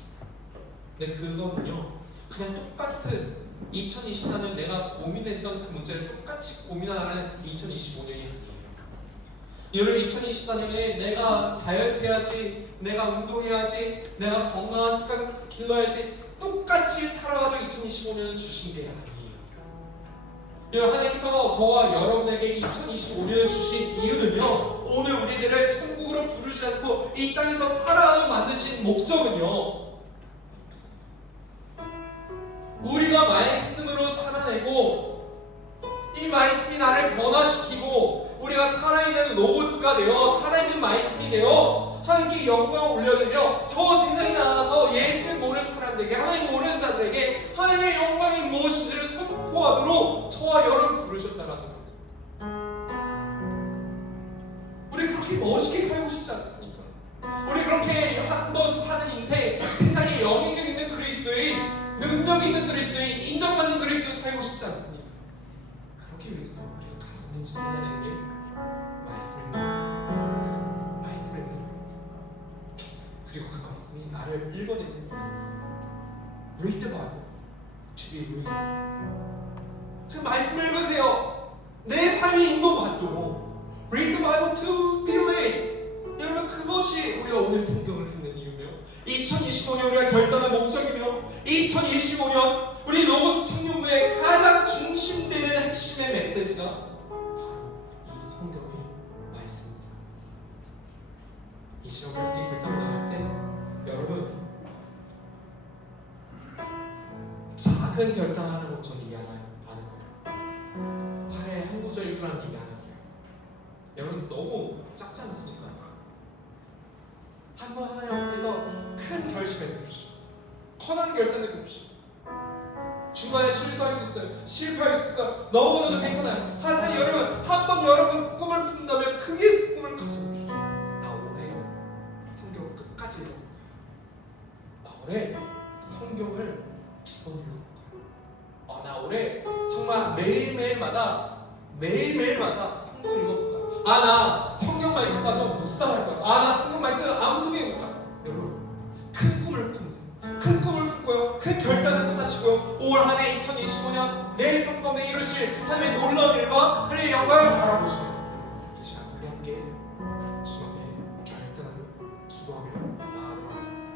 근데 그거는요 그냥 똑같은 2024년 내가 고민했던 그 문제를 똑같이 고민하는 2025년이 아니에요. 여러분 2024년에 내가 다이어트 해야지, 내가 운동해야지, 내가 건강한 습관 길러야지 똑같이 살아가지고 2025년은 주신 게 아니에요. 여러분 하나님께서 저와 여러분에게 2025년을 주신 이유는요 오늘 우리들을 천국으로 부르지 않고 이 땅에서 살아가게 만드신 목적은요 우리가 말씀으로 살아내고 이 말씀이 나를 변화시키고 우리가 살아있는 로고스가 되어 살아있는 말씀이 되어 하나님께 영광을 올려드리며 저 세상에 나가서 예수를 모르는 사람들에게 하나님 모르는 자들에게 하나님의 영광이 무엇인지를 선포하도록 저와 여러분 부르셨다라는 겁니다. 우리 그렇게 멋있게 살고 싶지 않습니까? 우리 그렇게 한 번 사는 인생 세상에 영향력 있는 그리스도인 능력 있는 그리스도인 인정받는 그리스도인 살고 싶지 않습니까? 그렇게 위해서는 우리가 가장 먼저 해야 되는 게 말씀을 그리고 그 말씀이 나를 읽어내는 Read the Bible to be real. 그 말씀을 읽으세요. 내 삶이 인도받도록 Read the Bible to be read. 여러분 그것이 우리가 오늘 성경을 읽는 이유며 2025년 우리가 결단한 목적이며 2025년 우리 로고스 청년부의 가장 중심되는 핵심의 메시지가 바로 이 성경의 말씀입니다. 이 시험을 이렇게 결단을 나갈 때 여러분 작은 결단하는 것 전 이해 안 하는 거예요. 하루에 한 구절 읽으라는 이해 안 하는 거예요. 여러분 너무 작지 않습니까? 한번 하나님 앞에서 큰 결심해 봅시다. 커다란 결단해 봅시다. 중간에 실수할 수 있어요. 실패할 수 있어요. 넘어져도 괜찮아요. 하지만 여러분, 한번 여러분 꿈을 푼다면 크게 꿈을 가져보십시오. 나 올해 성경 끝까지 읽어. 나 올해 성경을 2번 읽어볼까? 나 올해 정말 매일매일마다 성경을 읽어볼까? 나 성경만 있어 가지고 묵상할 거야. 나 성경만 있으면 암송해볼까? 여러분, 큰 꿈을 품으세요. 큰 꿈을 품고요, 큰 결단을 하시고요, 올 한 해 2025년 내 삶 가운데 이루실 하나님의 놀라운 일과 하나님의 영광을 바라보시고 이 시간 우리 함께 주 앞에 결단하고 기도하며 나아가도록 하겠습니다.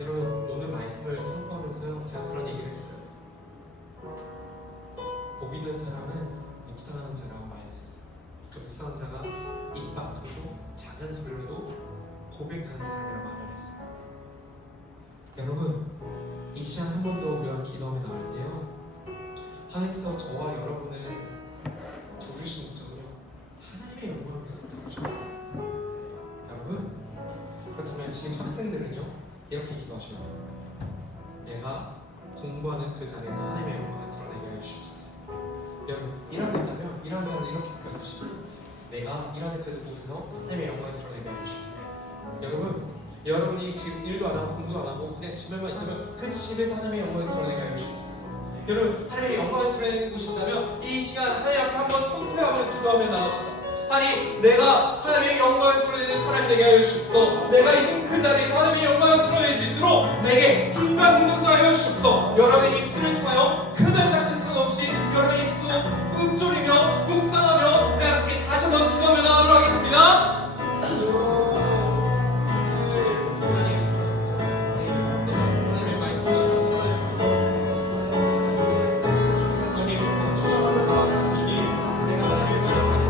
여러분, 오늘 말씀을 선포하면서요, 제가 그런 얘기를 했어요. 복 있는 사람은 묵상하는 자라고 말했어요. 그 묵상하는 자가 입 밖으로도 작은 소리로도 고백하는 사람이라고 말을 했어요. 여러분, 이 시간 한 번 더 우리가 기도하며 나갈게요. 하나님께서 저와 여러분을 부르신 목적은요, 하나님의 영광을 위해서 부르셨어요. 여러분, 그렇다면 지금 학생들은요, 이렇게 기도하셔요. 내가 공부하는 그 자리에서 하나님의 영광을 드러내게 하여 주시옵소서. 여러분, 일하고 있다면 일하는 사람들 이렇게 고백하시고, 내가 일하는 그곳에서 하나님의 영광을 드러내게 하여 주시옵소서. 여러분이 지금 일도 안 하고 공부도 안 하고 그냥 집에만 있다면 그 집에서 하나님의 영광을 드러내게 하여 주시옵소서. 여러분, 하나님의 영광을 드러내는 곳이 있다면 이 시간 하나님 앞에 한번 선포하며 기도하며 나갑시다. 하나님, 내가 하나님의 영광을 드러내는 사람이 되게 하여 주옵소서. 내가 있는 그 자리에서 하나님의 영광을 드러낼 수 있도록 내게 힘과 능력도 하여 주옵소서. 여러분의 입술을 통하여 크든 작든 상관없이 여러분의 입술로 읊조리며 묵상하며 우리 함께 다시 한번 기도하며 나가도록 하겠습니다. 하나님의 말씀을 전송하여 주님, 주님, 내가 하나님의 말씀을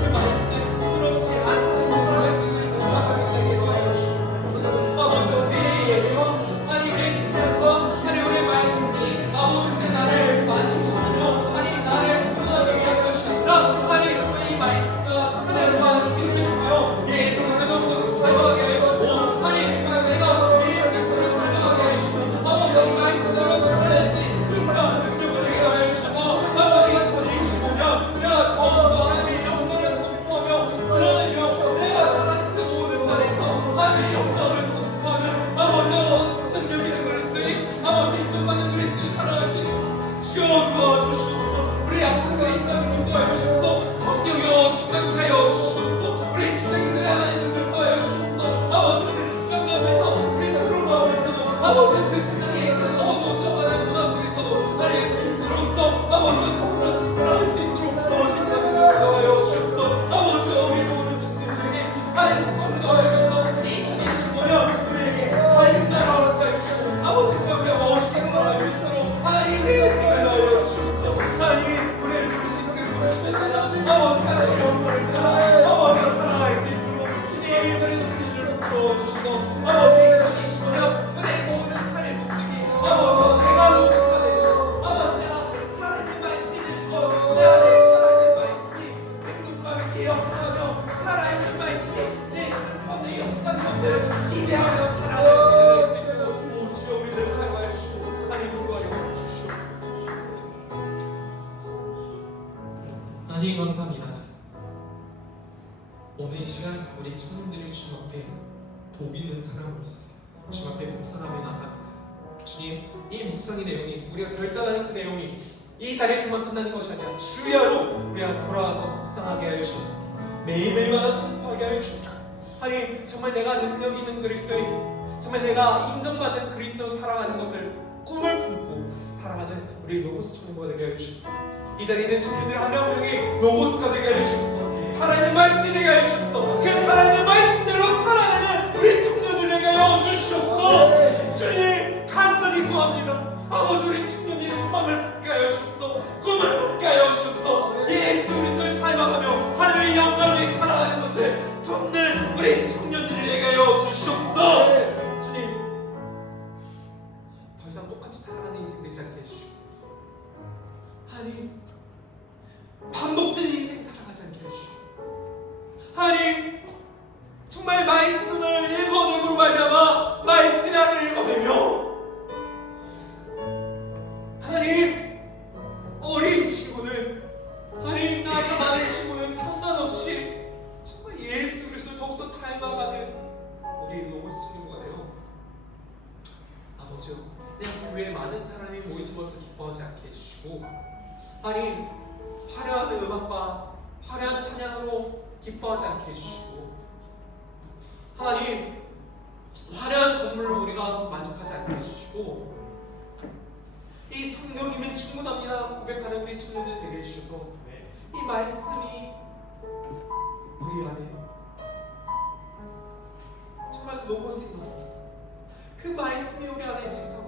그 말씀을 부끄럽지 않고 살아갈 수 있는 건강하게 살게 도와여 주시옵소서. 아버지, 우리의 예배와 하나님 우리의 찬양과 하나님 우리의 말씀이 아버지 우리 나를 만족시키며 하나님 나를 평안하게 위한 것이 아니라 하나님 정말 이 말씀과 찬양과 기도를 통하여 내 생각을 더욱더 사용하게 하시고 하나님 정말 내가 내 스스로를 사용하게 하시고 아버지 이 말씀대로 살아갈 수 있는 힘과 능력을 되게 하여 주셔서 아버지 2025년 내가 더욱더 하나님의 영광을 선포하며 드러내며 내가 살아가는 그 모든 자리에서 하나님의 영광을 선포하는 아버지 능력 있는 그리스도인 아버지 인정받는 그리스도인 살아갈 수 있는 주여 도와주시옵소서. 우리 약속과 인간을 인도하여 주시옵소서. 성령여 충만하여 주시옵소서. 우리 직장인들의 하나님 능력 하여 주시옵소서. 아버지 그 직장 마음에서 그 주로 마음에서도 아버지 그 세상의 그 어두워져가는 문화 속에서도 하나님의 빛으로서 아버지 성으로서 살아갈 수 있도록 아버지 그 능력을 더하여 주시옵소서. 아버지 우리 모든 청년들에게 하나님 성을 더하여 주셔서 2025년 우리에게 밝은 나라를 더하여 주시고 아버지 우리가 멋있게 살아갈 수 있도록 하나님 우리의 힘을 더하여 주시옵소서. 하나님 우리를 부르신 그 부르심에 따라 아버지 하나님의 영광을 따라 아버지가 살아갈 수 있도록 주님의 이름을 정신을 부어주시고 아버지 2025년 우리의 모든 삶의 목적이 아버지 내가 로봇가 되고 아버지 내가 살아있는 말씀이 되시고 내 안에 살아있는 말씀이 생동감 있게 역사하며 살아있는 말씀이 내 삶 가운데 역사하는 것을 기대하며 살아가는 우리를 할 수 있도록 오 주여 우리를 사용하여 청년들이 주님 앞에 복 있는 사람으로서 주님 앞에 묵상하며 나갑니다. 주님, 이 묵상의 내용이 우리가 결단하는 그 내용이 이 자리에서만 끝나는 것이 아니라 주야로 우리가 돌아와서 묵상하게 하여 주소서. 매일매일마다 선포하게 하여 주소서. 하나님, 정말 내가 능력 있는 그리스도인, 정말 내가 인정받은 그리스도 살아가는 것을 꿈을 품고 살아가는 우리 로고스 청년부가 되게 하여 주소서. 이 자리에 있는 청년들 한 명 한 명이 로고스가 되게 하여 주소서. 살아있는 말씀이 되게 하여 주소서. 그 살아있는 말씀대로 살아내는 우리 청년들 되게 하여 주시옵소서. 주님, 간절히 구합니다. 아버지, 우리 청년들의 소망을 붙게 하여 주소서. 꿈을 붙게 하여 주소서. 예수 그리스도를 닮아가며 하나님의 영광을 위해 살아가는 것을 돕는 우리 청년들이 되게 하여 주시옵소서. 주님, 더 이상 똑같이 살아가는 인생 되지 않게 해주시고, 하나님, 반복되는 인생 살아가지 않게 해주시고, 하나님, 정말 말씀을 읽어내므로 말미암아 말씀이 나를 읽어내며, 하나님, 어린 친구는, 하나님, 나이가 많은 친구는 상관없이 정말 예수 그리스도를 더욱더 닮아가는 우리 로고스 친구가 되어 아버지요, 그냥 교회에 많은 사람이 모이는 것을 기뻐하지 않게 해주시고, 하나님, 화려한 음악과 화려한 찬양으로 기뻐하지 않게 해주시고, 하나님, 화려한 건물로 우리가 만족하지 않게 해주시고, 이 성령이면 충분합니다 고백하는 우리 청년들 되게 해주셔서 이 말씀이 우리 안에 정말 로고스이마스, 그 말씀이 우리 안에 찾아와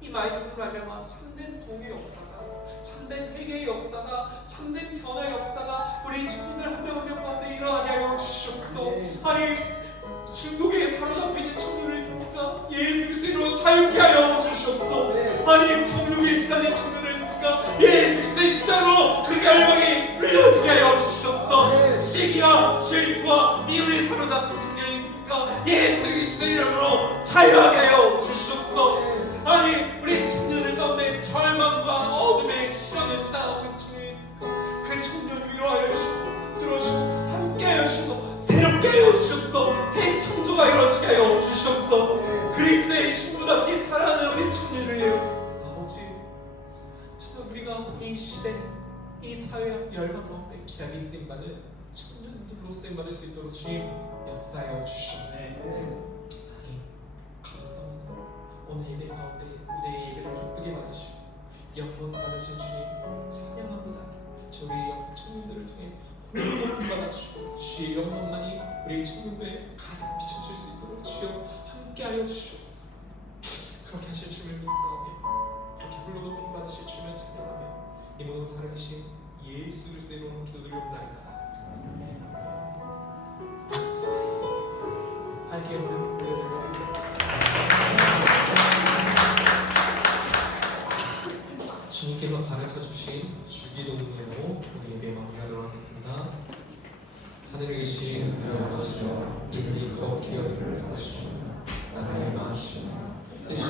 이 말씀을 말미암아 참된 동의 역사가, 참된 회개의 역사가, 참된 변화의 역사가 우리 청년들 한 명 한 명 가운데 일어나게 하여 주시옵소서. 아니, 중독에 사로잡혀 있는 청년을 있습니까? 예수 그리스도로 자유케 하여 주시옵소서. 아니, 정욕에 시달린 청년을 있습니까? 예수 그리스도의 십자가로 그 열방에 불려지게 하여 주시옵소서. 시기와 질투와 미움에 사로잡힌 청년이 있습니까? 예수 그리스도의 이름으로 자유하게 하여 주시옵소서. 아니, 우리 청년들 가운데 절망과 어둠의 시련을 지나가고 있는 청년이 있습니까? 그 청년 위로하여 주시고 붙들어 주시고 함께 하여 주시옵소서. 새롭게 하여 주시옵소서. 새 창조가 이루어지게 하여 주시옵소서. 그리스도의 신부답게 살아가는 우리 청년을 위하여 아버지, 정말 우리가 이 시대, 이 사회 열망 가운데 귀하게 쓰임받는 청년들로 쓰임받을 수 있도록 주님 역사하여 주시옵소서. 감사합니다. 오늘 예배 가운데 우리의 예배를 기쁘게 받으시고 영광 받으신 주님 찬양합니다. 주 우리 청년들을 통해 영광 받아주시고 주의 영광만이 우리 청년부에 가득 비춰질 수 있도록 주여 함께하여 주시옵소서. 그렇게 하실 주님을 믿사오며 그렇게 홀로 높임 받으실 주님을 찬양하며 이 모든 살아계신 예수 그리스도의 이름으로 기도드리옵나이다. 함께 오늘 불러드립니다. 주님께서 가르쳐 주신 주기도문으로 오늘 예배 마무리하도록 하겠습니다. 하늘에 계신 우리 아버지여, 이름이 거룩히 여기를 받으시오. 나라의 마시오. 뜻이